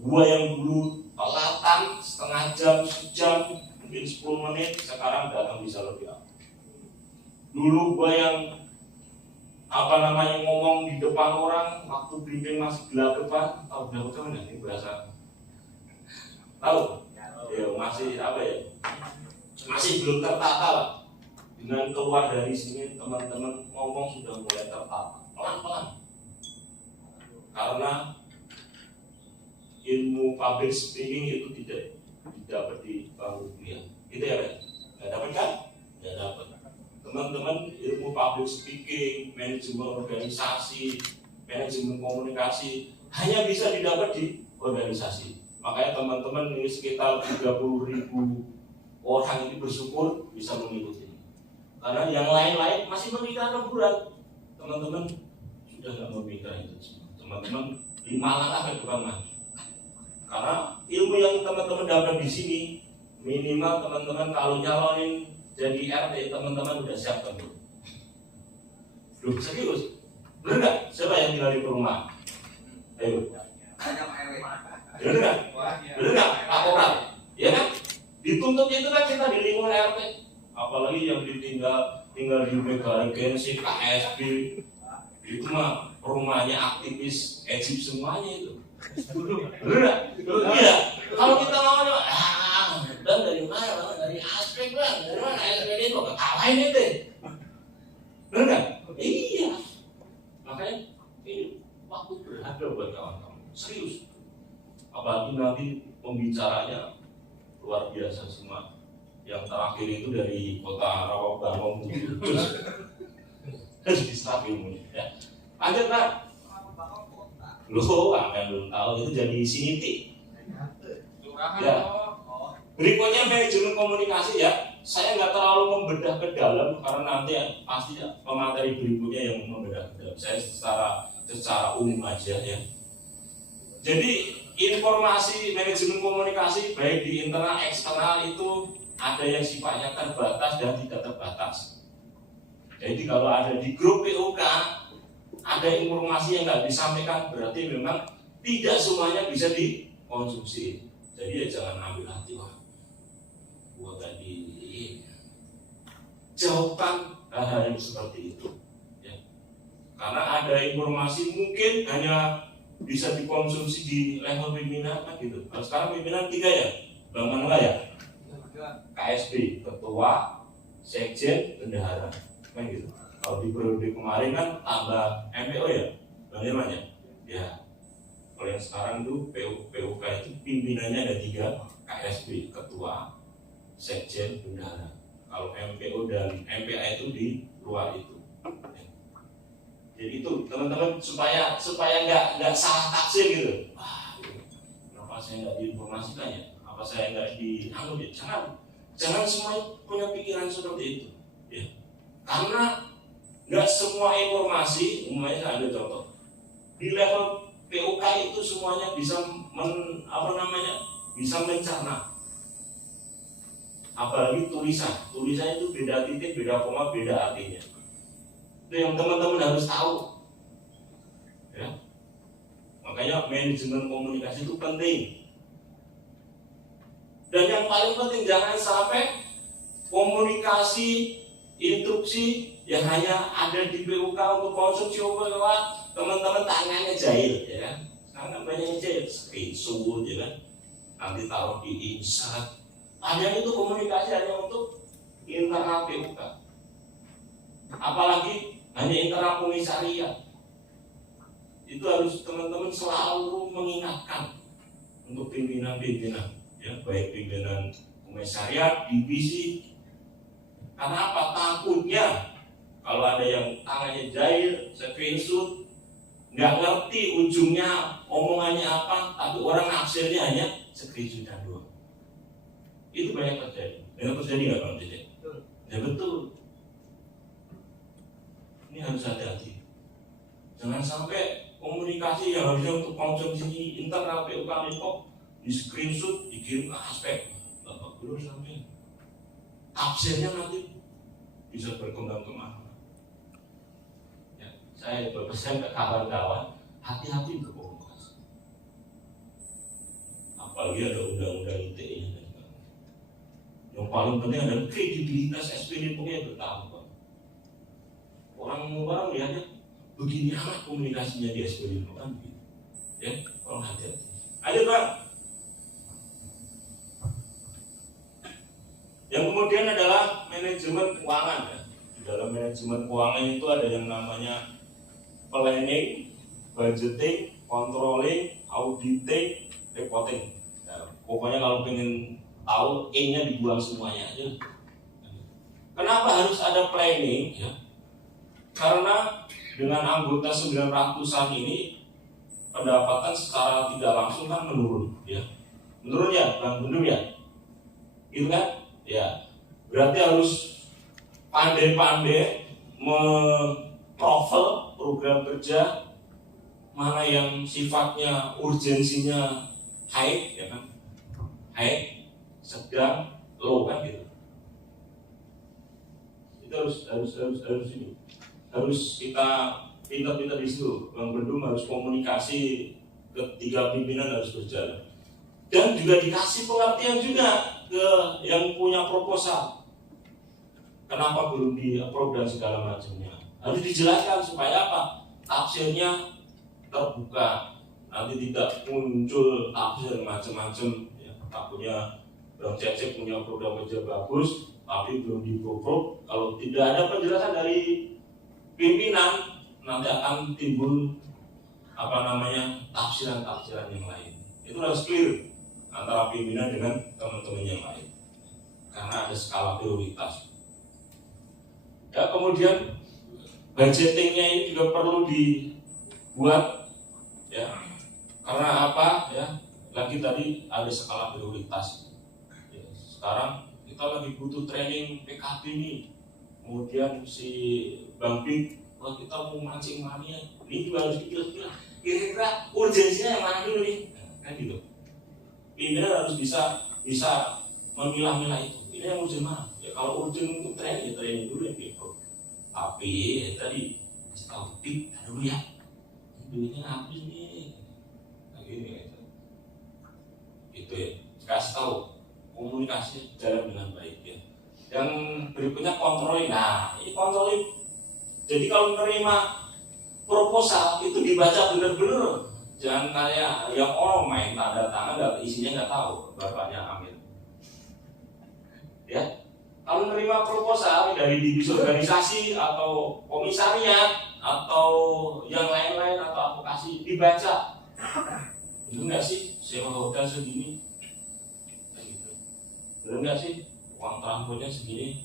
Gua yang dulu telatan setengah jam, sejam, mungkin 10 menit, sekarang datang bisa lebih awal. Dulu gua yang ngomong di depan orang waktu briefing masih gelap depan, tahu gelap depan ini bahasa tahu? ya masih apa ya, masih belum tertata lah. Dengan keluar dari sini teman-teman ngomong sudah mulai tertata pelan-pelan, karena ilmu public speaking itu tidak dapat di bangku kuliah, gitu ya Pak? Nggak dapat kan? Nggak dapat. Teman-teman ilmu public speaking, manajemen organisasi, manajemen komunikasi hanya bisa didapat di organisasi. Makanya teman-teman ini sekitar 30.000 orang ini bersyukur bisa mengikuti. Karena yang lain-lain masih memikirkan berat. Teman-teman sudah nggak memikirkan itu. Teman-teman 5 langkah ke depan maju. Karena ilmu yang teman-teman dapat di sini, minimal teman-teman kalau nyalonin jadi RT, teman-teman udah siap kan? Loh, serius? Bener nggak? Siapa yang tinggal di perumahan? Ayo. Bener nggak? Bener nggak? Laporan, ya kan? Dituntutnya itu kan kita di lingkungan RT. Apalagi yang tinggal di negara Gensi, KSB, itu mah rumahnya aktivis Egypt semuanya itu. Bener nggak? Iya. Kalau kita ngomongnya, dan dari mana? Dari aspek bang, dari mana aspek itu? Ketawain itu. Bener nggak? Iya. Makanya ini waktu berharga buat kawan-kawan. Serius. Apalagi nanti pembicaranya luar biasa semua. Yang terakhir itu dari kota Rawabarom itu terus di staff ilmu. Ya. Lanjut Pak. Loh, akan belum tahu itu jadi siniti. Ya. Berikutnya manajemen komunikasi ya. Saya nggak terlalu membedah ke dalam karena nanti pasti pemateri berikutnya yang membedah ke dalam. Saya secara umum aja ya. Jadi informasi manajemen komunikasi baik di internal eksternal itu ada yang sifatnya terbatas dan tidak terbatas. Jadi kalau ada di grup POK ada informasi yang nggak disampaikan, berarti memang tidak semuanya bisa dikonsumsi. Jadi ya jangan ambil hati, wah gua tadi jauhkan hal-hal yang seperti itu ya. Karena ada informasi mungkin hanya bisa dikonsumsi di level pimpinan kan gitu. Kalau sekarang pimpinan 3 ya, Bang Manuel ya, KSB, ketua, sekjen, bendahara, kan gitu. Kalau di periode kemarin kan tambah MPO ya, Bang Irman ya. Ya, kalau yang sekarang itu PUK itu pimpinannya ada 3, KSB, ketua, sekjen, bendahara. Kalau MPO dan MPA itu di luar itu. Jadi itu teman-teman supaya nggak salah tafsir gitu. Wah, kenapa saya nggak diinformasikan ya? Apa saya nggak dianggap ya? Jangan semua punya pikiran seperti itu. Ya. Karena nggak semua informasi, umumnya saya ambil contoh. Di level PUK itu semuanya bisa bisa mencerna. Apalagi tulisan itu beda titik, beda koma, beda artinya. Itu yang teman-teman harus tahu ya. Makanya manajemen komunikasi itu penting. Dan yang paling penting jangan sampai komunikasi instruksi yang hanya ada di PUK untuk konsumsi lewat teman-teman tangannya jahil ya kan. Sekarang kan banyak jahil, screenshot ya kan, nanti taruh di insert. Hanya itu komunikasi hanya untuk internal PUK. Apalagi hanya internal komisariat. Itu harus teman-teman selalu mengingatkan untuk pimpinan-pimpinan ya, baik pimpinan komisariat, divisi. Karena apa? Takutnya kalau ada yang tangannya jahil, screenshot, nggak ngerti ujungnya omongannya apa, tapi orang nafsirnya hanya screenshotan doang. Itu banyak terjadi. Banyak terjadi nggak Bang Cecep? Ya betul. Ini harus hati-hati. Jangan sampai komunikasi yang harusnya untuk konsumsi internal PUK Minfo di screenshot dikirim ke aspek Bapak Guru sampai absennya nanti bisa berkembang kemana. Ya, saya berpesan ke kawan-kawan hati-hati berkomunikasi. Apalagi ada undang-undang ITE. Yang paling penting adalah kredibilitas SPN pokoknya bertambah. Orang lihatnya begini amat komunikasinya di SPN kan gitu. Ya, orang hati-hati. Ayo Bang. Yang kemudian adalah manajemen keuangan ya. Di dalam manajemen keuangan itu ada yang namanya planning, budgeting, controlling, auditing, reporting. Ya, pokoknya kalau pengen tahu E-nya dibuang semuanya aja. Kenapa harus ada planning? Ya? Karena dengan anggota 900-an ini pendapatan secara tidak langsung kan menurun, ya. Menurun ya, Bang Bendung ya, gitu kan? Ya, berarti harus pandai-pandai memprofil program kerja mana yang sifatnya urgensinya high, ya kan? High, sedang, low kan gitu. Itu harus ini. Harus kita pintar-pintar di situ. Bang Bendung harus komunikasi ketiga pimpinan harus berjalan. Dan juga dikasih pengertian juga ke yang punya proposal. Kenapa belum di-approve dan segala macamnya. Harus dijelaskan supaya apa? Tafsirnya terbuka. Nanti tidak muncul tafsir macam-macam. Ya, takutnya Bang Cecep punya program kerja bagus, tapi belum di-approve. Kalau tidak ada penjelasan dari pimpinan, nanti akan timbul tafsiran-tafsiran yang lain. Itu harus clear antara pimpinan dengan teman-teman yang lain, karena ada skala prioritas. Ya, kemudian budgetingnya ini juga perlu dibuat, ya, karena apa? Ya, lagi tadi ada skala prioritas. Ya, sekarang kita lagi butuh training PKP nih. Kemudian si Bang Big, kalau kita mau mancing mania, ini juga harus dipilih. Kira-kira urgensinya yang mana dulu nih? Kan gitu. Pimpinan harus bisa memilah-milah itu. Ini yang urgent mana? Ya kalau urgent untuk training, ya training dulu yang gitu. Tapi ya, tadi kasih tahu Big dulu ya. Duitnya habis nih. Nah gini gitu. Gitu ya. Kasih tahu komunikasi jalan dengan baik ya. Yang berikutnya controlling. Nah, ini controlling. Jadi kalau menerima proposal itu dibaca benar-benar. Jangan kayak yang orang main tanda tangan isinya nggak tahu, bapaknya Amir. Ya, kalau menerima proposal dari divisi organisasi atau komisariat atau yang lain-lain atau advokasi dibaca. Itu nggak sih sewa hotel segini? Gitu. Benar nggak sih? Uang transportnya segini.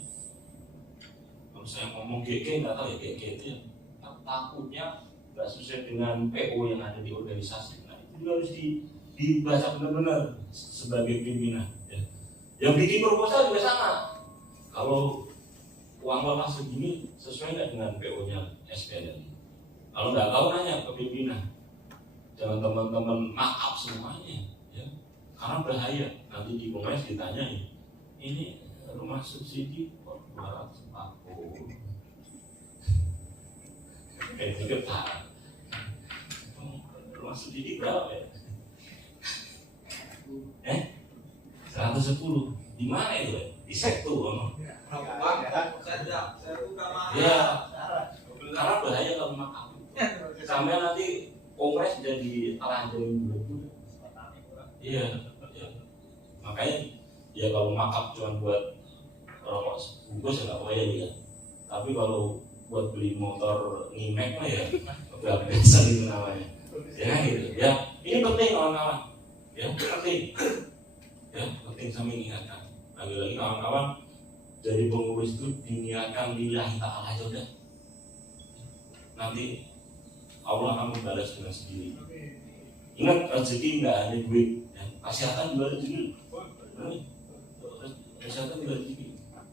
Kalau saya ngomong GG nggak tahu ya GG itu ya. Takutnya nggak sesuai dengan PO yang ada di organisasi. Nah itu juga harus dibaca benar-benar sebagai pimpinan. Ya. Yang bikin proposal juga sama. Kalau uang lepas segini sesuai nggak dengan PO-nya SPN? Kalau nggak tahu nanya ke pimpinan. Jangan teman-teman maaf semuanya. Ya. Karena bahaya. Nanti di kongres ditanya ini rumah subsidi kok 240. Kayak getar. Rumah subsidi berapa ya? 110. Di mana itu ya? Di Sektu emang. Ya. Karena bahaya kalau makan. Sampai nanti kongres jadi telanjang dulu. Iya. Makanya ya kalau makap cuma buat rokok bungkus ya nggak boleh ya. Tapi kalau buat beli motor ngimek mah ya udah biasa gitu namanya. Ya gitu. Ya ini penting kawan-kawan. Ya penting. Ya penting sambil ingatkan. Lagi-lagi kawan-kawan jadi pengurus itu diniatkan lillahi ta'ala aja udah. Nanti Allah akan membalas dengan sendiri. Ingat rezeki nggak hanya duit. Ya, kesehatan juga rezeki. Kesehatan juga rezeki.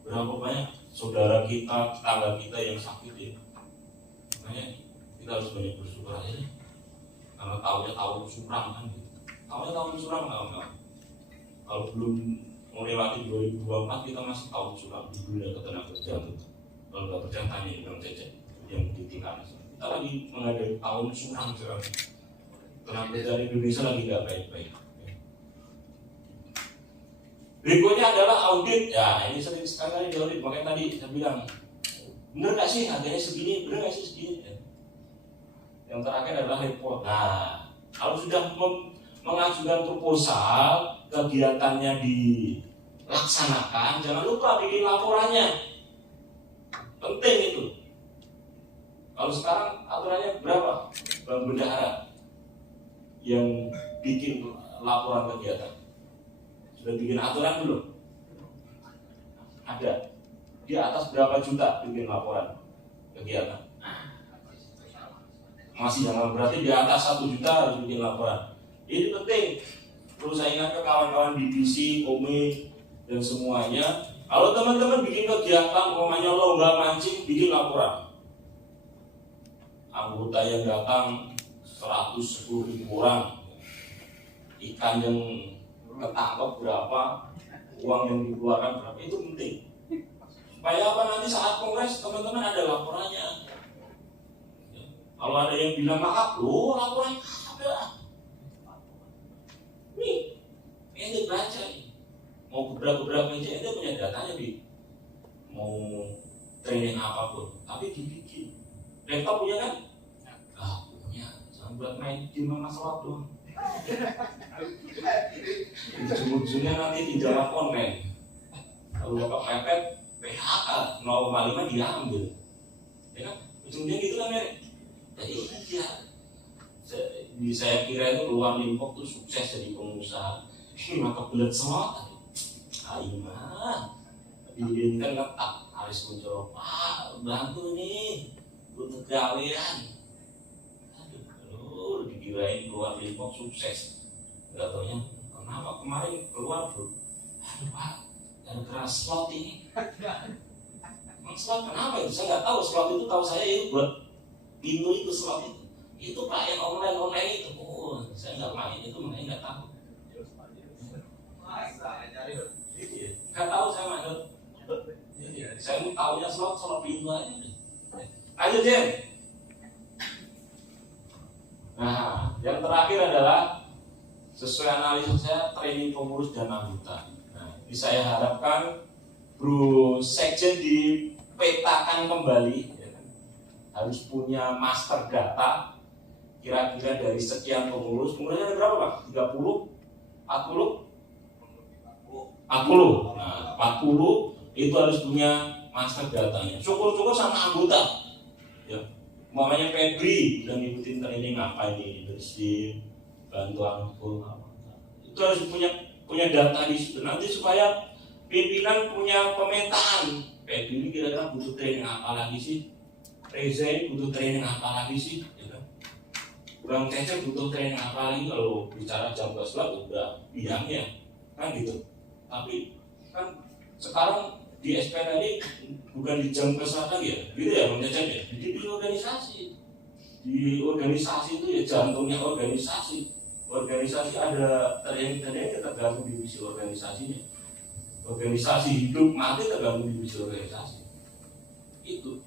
Berapa banyak saudara kita, tetangga kita yang sakit ya. Makanya kita harus banyak bersyukur aja. Karena tahun suram kan gitu. Tahun suram kawan-kawan. Kalau belum melewati 2024 kita masih tahun suram di dunia ketenagakerjaan. Kalau nggak percaya tanya Bang Cecep yang di tingkat. Kita lagi menghadapi tahun suram sekarang. Tenaga Indonesia lagi nggak baik-baik. Berikutnya adalah audit. Ya ini sering sekali di audit. Makanya tadi saya bilang, bener nggak sih harganya segini? Bener nggak sih segini? Ya. Yang terakhir adalah report. Nah, kalau sudah mengajukan proposal, kegiatannya laksanakan, jangan lupa bikin laporannya. Penting itu. Kalau sekarang aturannya berapa? Bang Bendahara yang bikin laporan kegiatan. Sudah bikin aturan belum? Ada. Di atas berapa juta bikin laporan kegiatan? Masih jangan berarti di atas 1 juta harus bikin laporan. Ini penting. Terus saya ingat ke kawan-kawan divisi, komite, dan semuanya. Kalau teman-teman bikin kegiatan, umpamanya lomba mancing, bikin laporan. Anggota yang datang 110.000 orang, ikan yang ketangkep berapa, uang yang dikeluarkan berapa, itu penting. Supaya apa, nanti saat kongres teman-teman ada laporannya. Kalau ada yang bilang maaf, laporan ada. Nih, ente baca nih. Mau gebrak-gebrak meja, ente punya datanya di. Mau training apapun, tapi dibikin. Laptop punya kan? Punya. Jangan buat main game masalah doang. Ujung-ujungnya nanti pinjaman online. Kalau bapak mepet, PHK 0,5 diambil. Ya kan? Ujungnya gitu kan, ya? Jadi ya, saya kira itu luar Limpok tuh sukses jadi pengusaha. Ini maka belet semua. Ayo mah, ini kan letak harus muncul. Pak, bantu nih, butuh gawean. Aduh, dikirain luar Limpok sukses. Gak taunya kenapa kemarin keluar bro. Aduh Pak, gara-gara slot ini. Slot kenapa itu? Saya nggak tahu. Slot itu tahu saya itu buat pintu itu, slot itu Pak yang online itu. Oh, saya nggak main itu, makanya nggak tahu. Nggak tahu saya main. Saya mau tahunya slot pintu aja. Ayo Jen. Nah, yang terakhir adalah sesuai analisa saya training pengurus dan anggota. Nah, ini saya harapkan Bro Sekjen dipetakan kembali. Harus punya master data kira-kira dari sekian pengurusnya ada berapa Pak? 30? 40? 40. Nah, 40 itu harus punya master datanya. Syukur-syukur sama anggota. Ya. Umpamanya Febri yang ngikutin training apa ini, leadership, bantuan hukum, itu harus punya data di situ. Nanti supaya pimpinan punya pemetaan. Febri ini kira-kira butuh training apa lagi sih? Reza ini butuh training apa lagi sih? Ya kan? Bang Cecep butuh training apa lagi? Kalau bicara jam 12 udah biangnya kan gitu. Tapi kan sekarang di SPN ini bukan di jam kesat lagi ya, gitu ya Bang Cecep ya. Jadi di organisasi. Di organisasi itu ya jantungnya organisasi. Organisasi ada training tergantung divisi organisasinya. Organisasi hidup mati tergantung divisi organisasi. Itu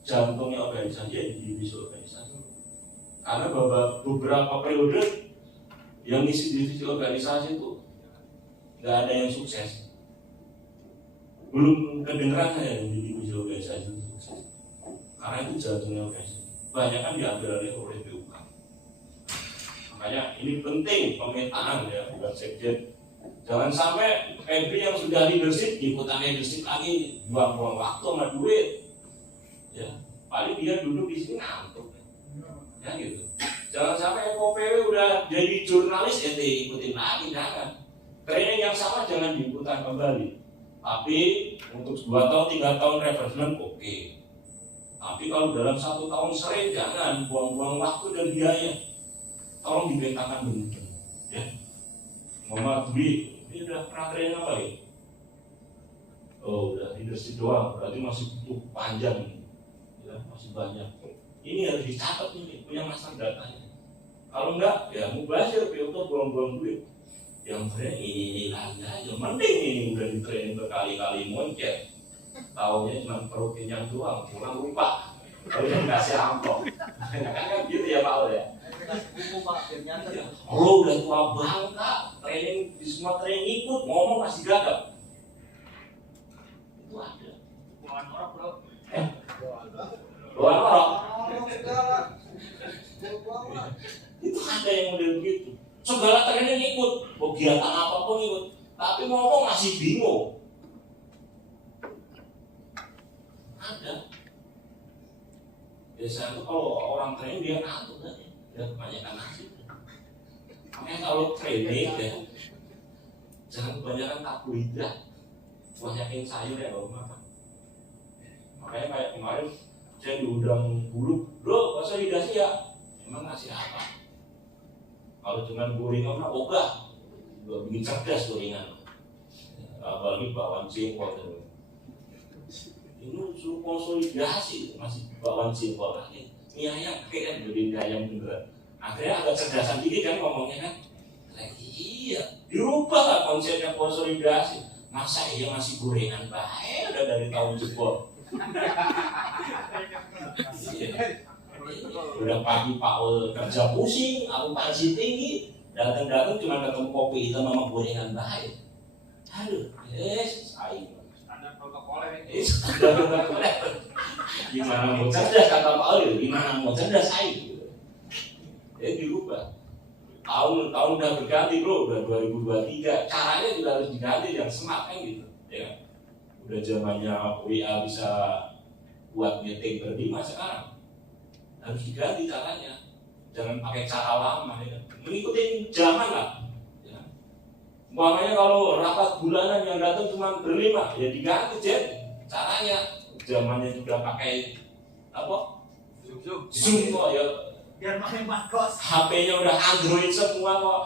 jantungnya organisasi ya di divisi organisasi. Karena beberapa periode yang isi divisi organisasi itu nggak ada yang sukses. Belum kedengeran saya yang di divisi organisasi itu sukses. Karena itu jantungnya organisasi. Banyak kan diambil oleh PUK. Makanya ini penting pemetaan ya, bukan sekjen. Jangan sampai Febri yang sudah leadership ikutan leadership lagi, buang-buang waktu sama duit. Ya, paling dia duduk di sini ngantuk. Ya gitu. Jangan sampai FOPW udah jadi jurnalis ikutin lagi, jangan. Training yang sama jangan diikutan kembali. Tapi untuk 2 tahun, 3 tahun refreshment oke. Tapi kalau dalam 1 tahun sering jangan buang-buang waktu dan biaya. Tolong dipetakan begitu. Ya. Mama Dwi, ini udah pernah training apa ya? Oh, udah leadership doang, berarti masih butuh panjang. Ya, masih banyak. Ini harus dicatat nih, punya master datanya. Kalau enggak, ya mau belajar, untuk buang-buang duit. Yang training ini lagi aja, mending ini udah di training berkali-kali moncet. Taunya cuma perut kenyang doang, pulang lupa. Kalau yang kasih amplop, kan gitu ya Pak ya. Oh udah tua banget Kak, training di semua training ikut, ngomong masih gagap. Itu ada. Doan orang bro. Doan orang. Itu ada yang model begitu. Segala training ikut, kegiatan apapun ikut. tapi ngomong masih bingung. Ada. Biasanya tuh kalau orang training dia ngantuk kan, dia kebanyakan nasi. Makanya kalau training ya, jangan kebanyakan karbohidrat, banyakin sayur ya kalau makan. Makanya kayak kemarin saya diundang Bulu, bro, konsolidasi ya. Emang ngasih apa? Kalau cuma gorengan mah ogah, juga bikin cerdas gorengan. Apalagi bakwan jengkol. Ini suruh konsolidasi masih bakwan jengkol lagi. Mie ayam kayak jadi ayam beneran. Akhirnya agak cerdasan dikit kan ngomongnya kan. Iya, dirubah lah konsepnya konsolidasi. Masa iya masih gorengan baik udah dari tahun jebol. Iya. Udah pagi Paul kerja pusing, aku pagi tinggi, datang-datang cuma ketemu kopi hitam sama gorengan baik. Aduh, sayang. Standar protokoler. Standar protokoler. Gimana mau cerdas kata Paul? Gimana mau cerdas saya? Dirubah. Tahun udah berganti bro, udah 2023. Caranya juga harus diganti yang smart kan gitu, ya. Udah zamannya WA bisa buat meeting berdua sekarang. Harus diganti caranya, jangan pakai cara lama ya. Mengikuti zaman lah ya. Makanya kalau rapat bulanan yang datang cuma berlima ya diganti caranya. Zamannya sudah pakai apa? Zoom kok ya. Biar makin makos. HP-nya udah Android semua kok.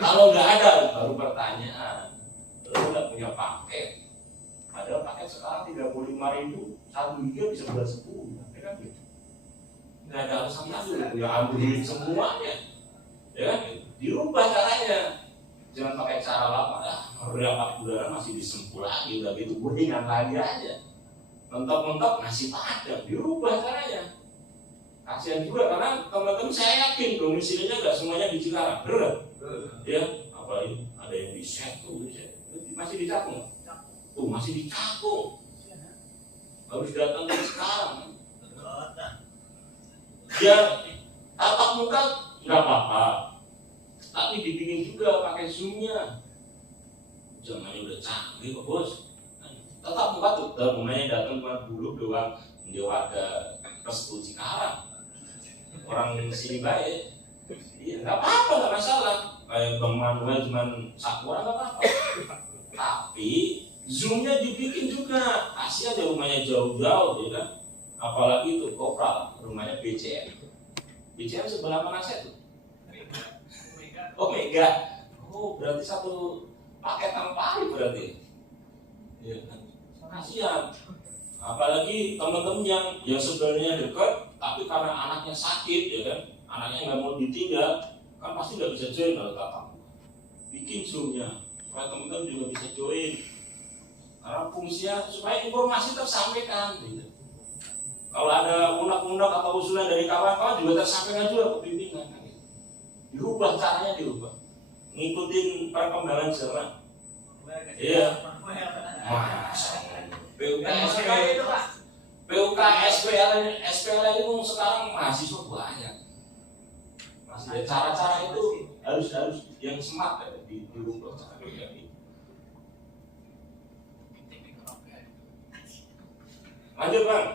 Kalau nggak ada baru pertanyaan. Lu nggak punya paket. Padahal paket sekarang 35.000, 1 GB bisa buat 10. Ya kan gitu. Nggak ada alasan lagi, punya Android semuanya, ya kan? Dirubah caranya, jangan pakai cara lama. Berapa bulan masih disempul lagi, udah gitu gorengan lagi aja. Mentok-mentok nasi padang, dirubah caranya. Kasihan juga karena teman-teman saya yakin domisilinya nggak semuanya di Cikarang, bener? Ya, apalagi ada yang di Setu, masih di Cakung, tuh masih di Cakung, harus datang dari sekarang. Ya, tatap muka nggak apa-apa, tapi dibikin juga pakai zoomnya. Zamannya udah canggih kok bos. Tatap muka tuh, namanya datang cuma dulu doang, dia warga Restu Cikarang. Orang sini baik, iya nggak apa-apa, nggak masalah. Kayak Bang Manuel cuma sakuran nggak apa-apa. Tapi zoomnya dibikin juga, kasih aja rumahnya jauh-jauh, ya kan? Apalagi itu Kopral, rumahnya BCM. BCM sebelah mana saya tuh? Oh Mega. Oh berarti satu paket tanpa berarti. Ya kan? Kasihan. Apalagi teman-teman yang sebenarnya dekat, tapi karena anaknya sakit, ya kan, anaknya nggak mau ditinggal, kan pasti nggak bisa join kalau tatap. Bikin zoomnya, supaya teman-teman juga bisa join. Karena fungsinya supaya informasi tersampaikan. Gitu. Kalau ada unek-unek atau usulan dari kawan-kawan juga tersampaikan juga ke pimpinan. Gitu. Dirubah caranya, dirubah, ngikutin perkembangan zaman. Iya. PUK SPL itu sekarang mahasiswa banyak. Masih ada cara-cara itu harus yang smart ya, dirubah cara ini. Lanjut bang.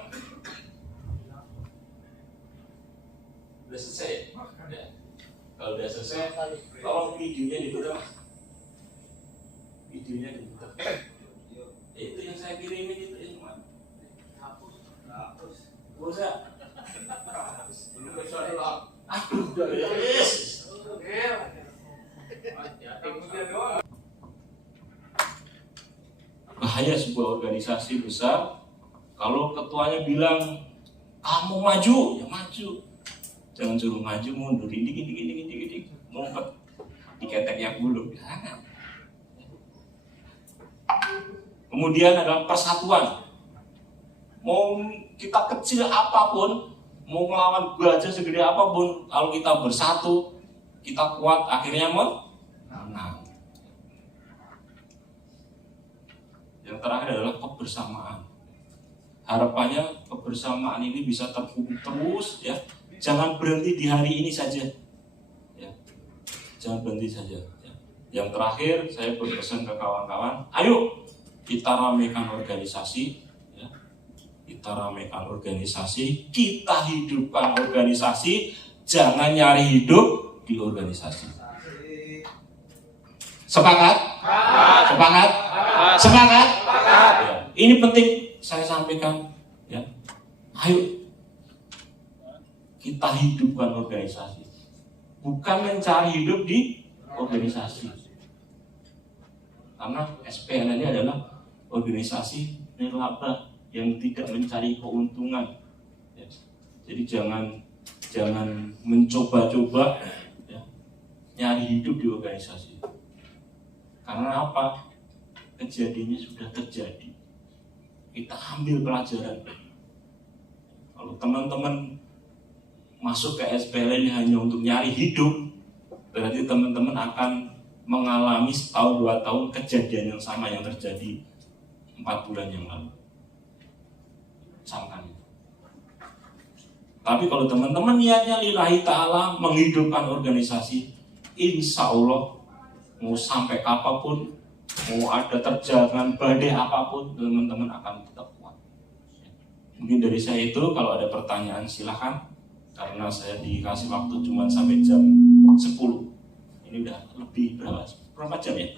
Udah selesai ya? Kalau udah selesai, tolong videonya dibuka mas. Videonya dibuka. Itu yang saya kirimin itu yang mana? Hapus. Bisa. Belum bisa dulu. Udah yes. Bahaya sebuah organisasi besar kalau ketuanya bilang kamu maju, ya maju. Jangan suruh maju mundur, dikit, ngumpet diketek yang belum. Jangan. Kemudian adalah persatuan. Mau kita kecil apapun, mau melawan gajah segede apapun, kalau kita bersatu, kita kuat, akhirnya menang. Yang terakhir adalah kebersamaan. Harapannya kebersamaan ini bisa terhubung terus, ya. Jangan berhenti di hari ini saja, ya. Jangan berhenti saja. Ya. Yang terakhir saya berpesan ke kawan-kawan, ayo kita ramekan organisasi, ya. Kita ramekan organisasi, kita hidupkan organisasi, jangan nyari hidup di organisasi. Sepakat? Sepakat? Sepakat? Ya. Ini penting saya sampaikan, ya. Ayo kita hidupkan organisasi, bukan mencari hidup di organisasi. Karena SPL ini adalah organisasi nirlaba yang tidak mencari keuntungan, ya. Jadi jangan mencoba-coba, ya, nyari hidup di organisasi. Karena apa? Kejadiannya sudah terjadi. Kita ambil pelajaran. Kalau teman-teman masuk ke SPL ini hanya untuk nyari hidup, berarti teman-teman akan mengalami setahun 2 tahun kejadian yang sama yang terjadi 4 bulan yang lalu. Camkan itu. Tapi kalau teman-teman niatnya lillahi ta'ala menghidupkan organisasi, insya Allah mau sampai kapanpun, mau ada terjangan badai apapun, teman-teman akan tetap kuat. Mungkin dari saya itu, kalau ada pertanyaan silahkan. Karena saya dikasih waktu cuma sampai jam 10. Ini udah lebih berapa jam ya?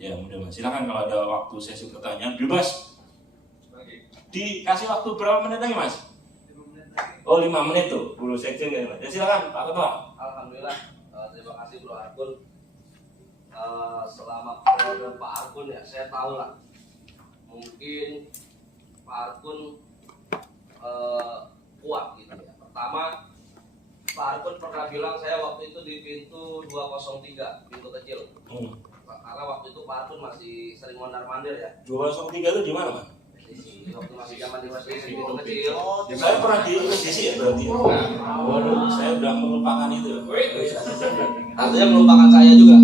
Ya mudah-mudahan. Silahkan kalau ada waktu sesi pertanyaan bebas. Dikasih waktu berapa menit lagi mas? 5 menit lagi. Oh 5 menit tuh, buru sekjen ya mas. Ya silakan Pak Ketua. Alhamdulillah, terima kasih Bro Arkun. Selama periode Pak Arkun ya, saya tahu lah. Mungkin Pak Arkun kuat gitu ya. Pertama, Pak Arkun pernah bilang saya waktu itu di pintu 203, pintu kecil. Karena waktu itu Pak Arkun masih sering mondar-mandir ya. 203 itu di mana mas? Waktu masih zaman di masjid di pintu kecil. Saya pernah di sisi ya berarti. Waduh, saya udah melupakan itu. Artinya melupakan saya juga.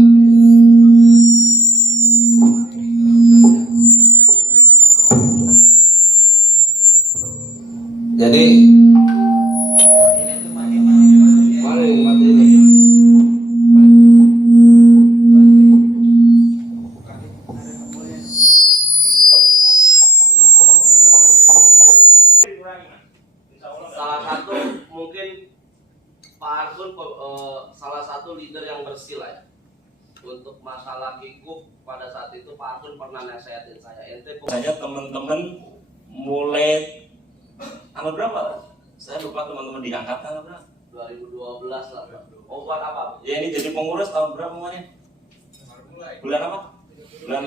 Jadi mati ini. Salah satu mungkin Pak Arkun salah satu leader yang bersih lah ya. Untuk masalah kikuk pada saat itu Pak Arkun pernah nasihatin saya. Saya teman-teman mulai tanggal berapa? Saya lupa teman-teman diangkat tanggal berapa? 2012 lah. Oh buat apa? Ya ini jadi pengurus tahun berapa kemarin? Bulan apa? Bulan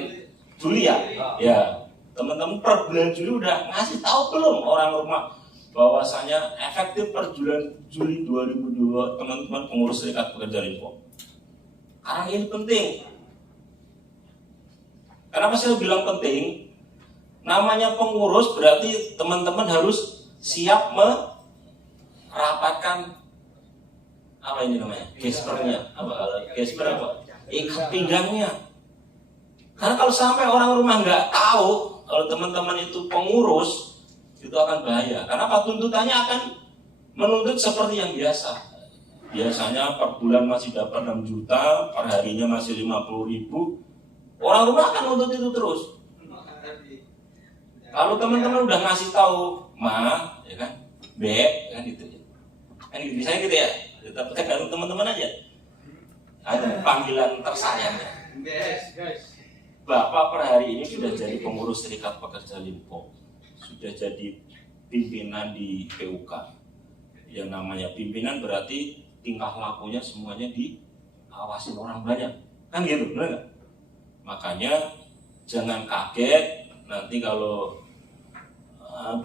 Juli ya? Ya. Teman-teman per bulan Juli udah ngasih tahu belum orang rumah bahwasanya efektif per bulan Juli 2002 teman-teman pengurus Serikat Pekerja Limpok. Karena ini penting. Kenapa saya bilang penting? Namanya pengurus berarti teman-teman harus siap merapatkan apa ini namanya? Gespernya. Gesper apa? Ikat pinggangnya. Karena kalau sampai orang rumah nggak tahu kalau teman-teman itu pengurus, itu akan bahaya. Karena apa? Tuntutannya akan menuntut seperti yang biasa. Biasanya per bulan masih dapat 6 juta, per harinya masih 50.000. Orang rumah akan nuntut itu terus. Kalau teman-teman udah ngasih tahu, Ma, ya kan, Beb, kan gitu. Kan gitu, misalnya gitu ya. Tapi tergantung teman-teman aja. Ada panggilan tersayangnya. Bapak per hari ini sudah jadi pengurus Serikat Pekerja Limpok, sudah jadi pimpinan di PUK. Yang namanya pimpinan berarti tingkah lakunya semuanya diawasi orang banyak, kan gitu, benar nggak? Makanya jangan kaget nanti kalau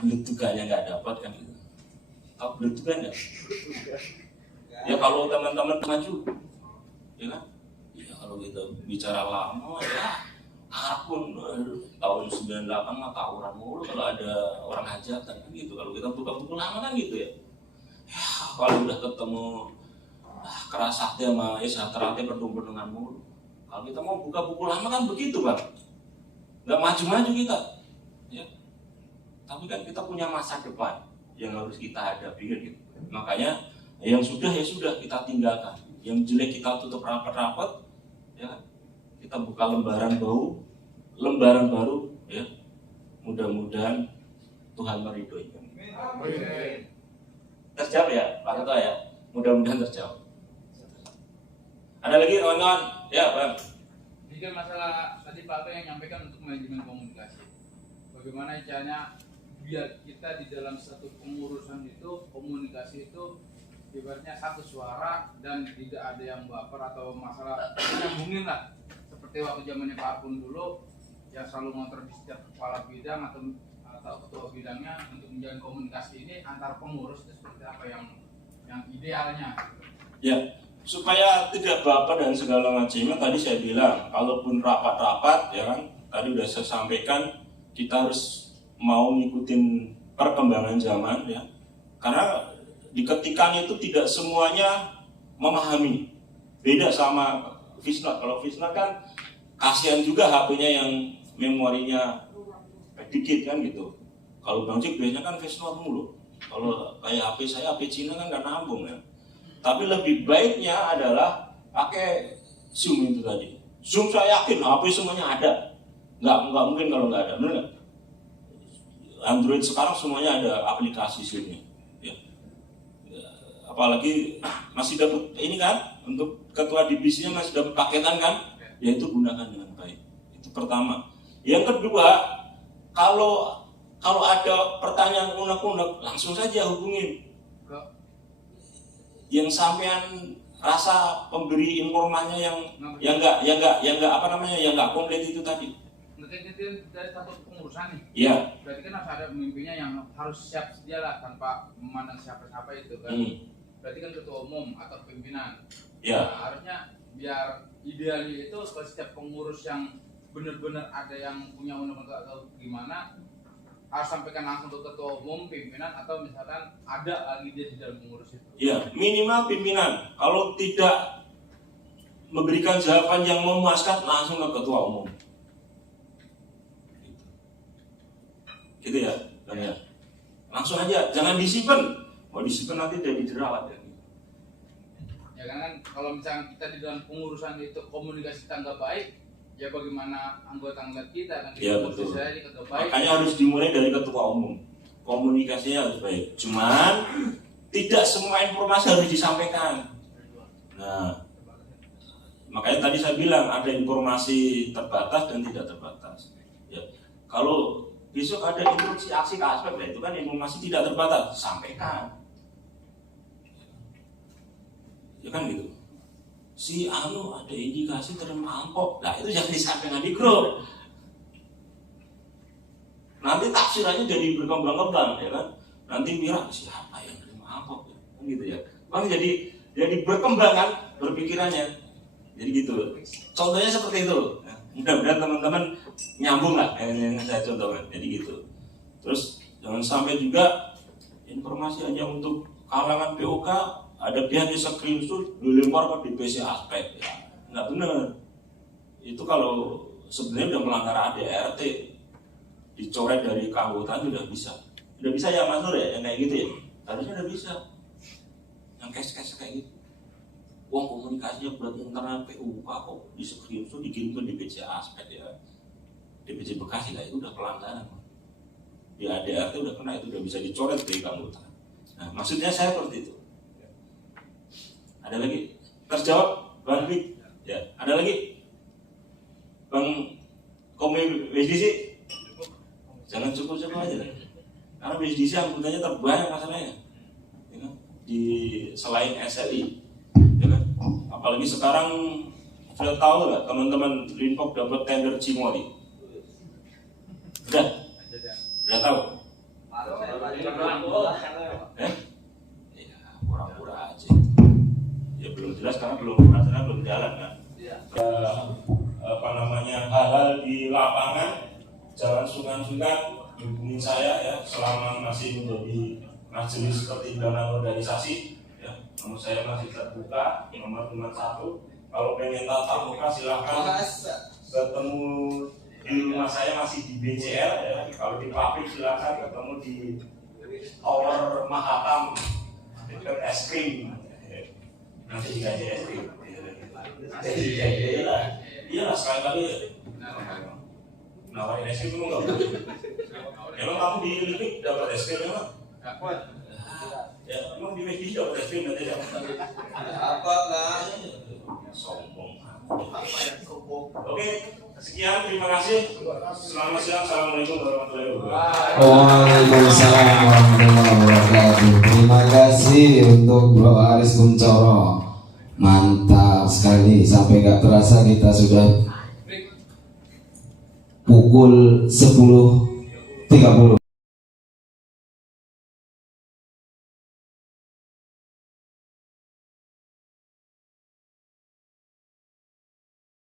beletugannya nggak dapat kan gitu. Tahu beletugan nggak? Ya kalau teman-teman maju, ya kan? Ya kalau kita bicara lama ya. Akun tahun 98 mah tawuran mulu kalau ada orang hajatan kan gitu. Kalau kita buka-buku lama kan gitu ya. Ya kalau udah ketemu keras hati sama Terate bertumpur dengan mulu. Kalau kita mau buka buku lama kan begitu Bang. Nggak maju-maju kita. Ya. Tapi kan kita punya masa depan yang harus kita hadapi kan gitu. Makanya yang sudah ya sudah kita tinggalkan. Yang jelek kita tutup rapat-rapat, ya kan? kita buka lembaran baru ya. Mudah-mudahan Tuhan meridhoi. Terjawab ya Pak Ketua ya, mudah-mudahan terjawab. Ada lagi kawan-kawan? Ya Bang. Jika masalah tadi Pak Ato yang nyampaikan untuk manajemen komunikasi, bagaimana caranya biar kita di dalam satu pengurusan itu komunikasi itu ibaratnya satu suara dan tidak ada yang baper atau masalah nyambungin lah, seperti waktu zamannya Pak Arkun dulu yang selalu ngotor di setiap kepala bidang atau ketua bidangnya untuk menjalin komunikasi ini antar pengurus itu seperti apa yang idealnya? Ya, supaya tidak baper dan segala macamnya, tadi saya bilang, kalaupun rapat-rapat, ya kan, tadi udah saya sampaikan, kita harus mau ngikutin perkembangan zaman, ya, karena di ketikan itu tidak semuanya memahami, beda sama Visnot. Kalau Visnot kan kasihan juga HP-nya yang memorinya dikit kan gitu. Kalau Bang Cik biasanya kan Visnot mulu. Kalau kayak HP saya, HP Cina kan nggak nambung ya. Tapi lebih baiknya adalah pakai Zoom itu tadi. Zoom saya yakin HP semuanya ada. Nggak mungkin kalau nggak ada, benar nggak? Android sekarang semuanya ada aplikasi Zoom-nya. Ya. Apalagi masih dapat ini kan, untuk ketua divisinya masih dapat paketan kan, yaitu gunakan dengan baik. Itu pertama. Yang kedua, kalau ada pertanyaan unek-unek, langsung saja hubungin. Yang sampean rasa pemberi informasinya yang nggak komplit itu tadi. Nanti dari satu pengurusan nih. Iya. Berarti kan harus ada pemimpinnya yang harus siap sedia lah tanpa memandang siapa-siapa itu kan. Berarti kan ketua umum atau pimpinan. Iya. Nah, harusnya biar idealnya itu kalau setiap pengurus yang benar-benar ada yang punya undang-undang atau gimana, harus sampaikan langsung ke ketua umum, pimpinan, atau misalkan ada lagi dia di dalam pengurus itu. Iya, minimal pimpinan. Kalau tidak memberikan jawaban yang memuaskan, langsung ke ketua umum. Gitu ya, Bang ya. Langsung aja, jangan disimpan. Mau disimpan nanti jadi jerawat ya. Ya kan kalau misalkan kita di dalam pengurusan itu komunikasi kita nggak baik, ya bagaimana anggota-anggota kita kan ya, betul. Baik. Makanya harus dimulai dari ketua umum. Komunikasinya harus baik. Cuman tidak semua informasi harus disampaikan. Nah, makanya tadi saya bilang ada informasi terbatas dan tidak terbatas. Ya, kalau besok ada instruksi aksi ke aspek, itu kan informasi tidak terbatas, sampaikan. Ya kan gitu. Si ada indikasi terima amplop, nah itu jangan disampaikan di grup. Nanti tafsirannya jadi berkembang-kembang, ya kan? Nanti mira siapa yang terima amplop, kan gitu ya. Bang jadi berkembang kan berpikirannya, jadi gitu. Contohnya seperti itu. Ya. Mudah-mudahan teman-teman nyambung lah yang saya contohkan. Jadi gitu. Terus jangan sampai juga informasi hanya untuk kalangan POK. Ada pihak yang screenshot dilempar ke DPC aspek, ya nggak benar. Itu kalau sebenarnya udah melanggar ADRT, dicoret dari keanggotaan udah bisa ya Mas Nur ya, yang kayak gitu ya, harusnya udah bisa. Yang case kayak gitu, uang komunikasinya buat internal PUK kok di screenshot dikirim ke DPC aspek ya, DPC Bekasi lah, itu udah pelanggaran. Di ADRT udah kena, itu udah bisa dicoret dari keanggotaan. Nah maksudnya saya seperti itu. Ada lagi? Terjawab, Bang Rik? Ya, ada lagi? Bang Komi WSDC? Jangan cukup-cukup aja. Karena WSDC anggotanya terbanyak masalahnya. Ya kan? Selain SLI. Ya kan? Apalagi sekarang sudah tahu nggak teman-teman Linpok dapat tender Cimory? Udah tahu? Pura-pura aja. Ya belum jelas karena belum jalan kan. Hal-hal di lapangan, jalan sungan-sungan, hubungin saya ya selama masih menjadi majelis pertimbangan organisasi ya. Nomor saya masih terbuka, nomor 1. Kalau pengen tatap muka silahkan ketemu di rumah saya, masih di BCL ya. Kalau di pabrik silahkan ketemu di Tower Mahatam dekat es krim. Nanti dikasih es krim. Jadi lah. Iya, sekali-kali ya. Nawarin es krim nggak boleh. Emang kamu di Lilik dapat es krim emang? Ya, emang di McD dapat es krim nanti ya? Apa lah? Sombong. Oke, sekian, terima kasih. Selamat siang, assalamualaikum warahmatullahi wabarakatuh. Waalaikumsalam warahmatullahi wabarakatuh. Terima kasih untuk Bro Aris Kuncoro. Mantap sekali, sampai gak terasa kita sudah pukul 10.30.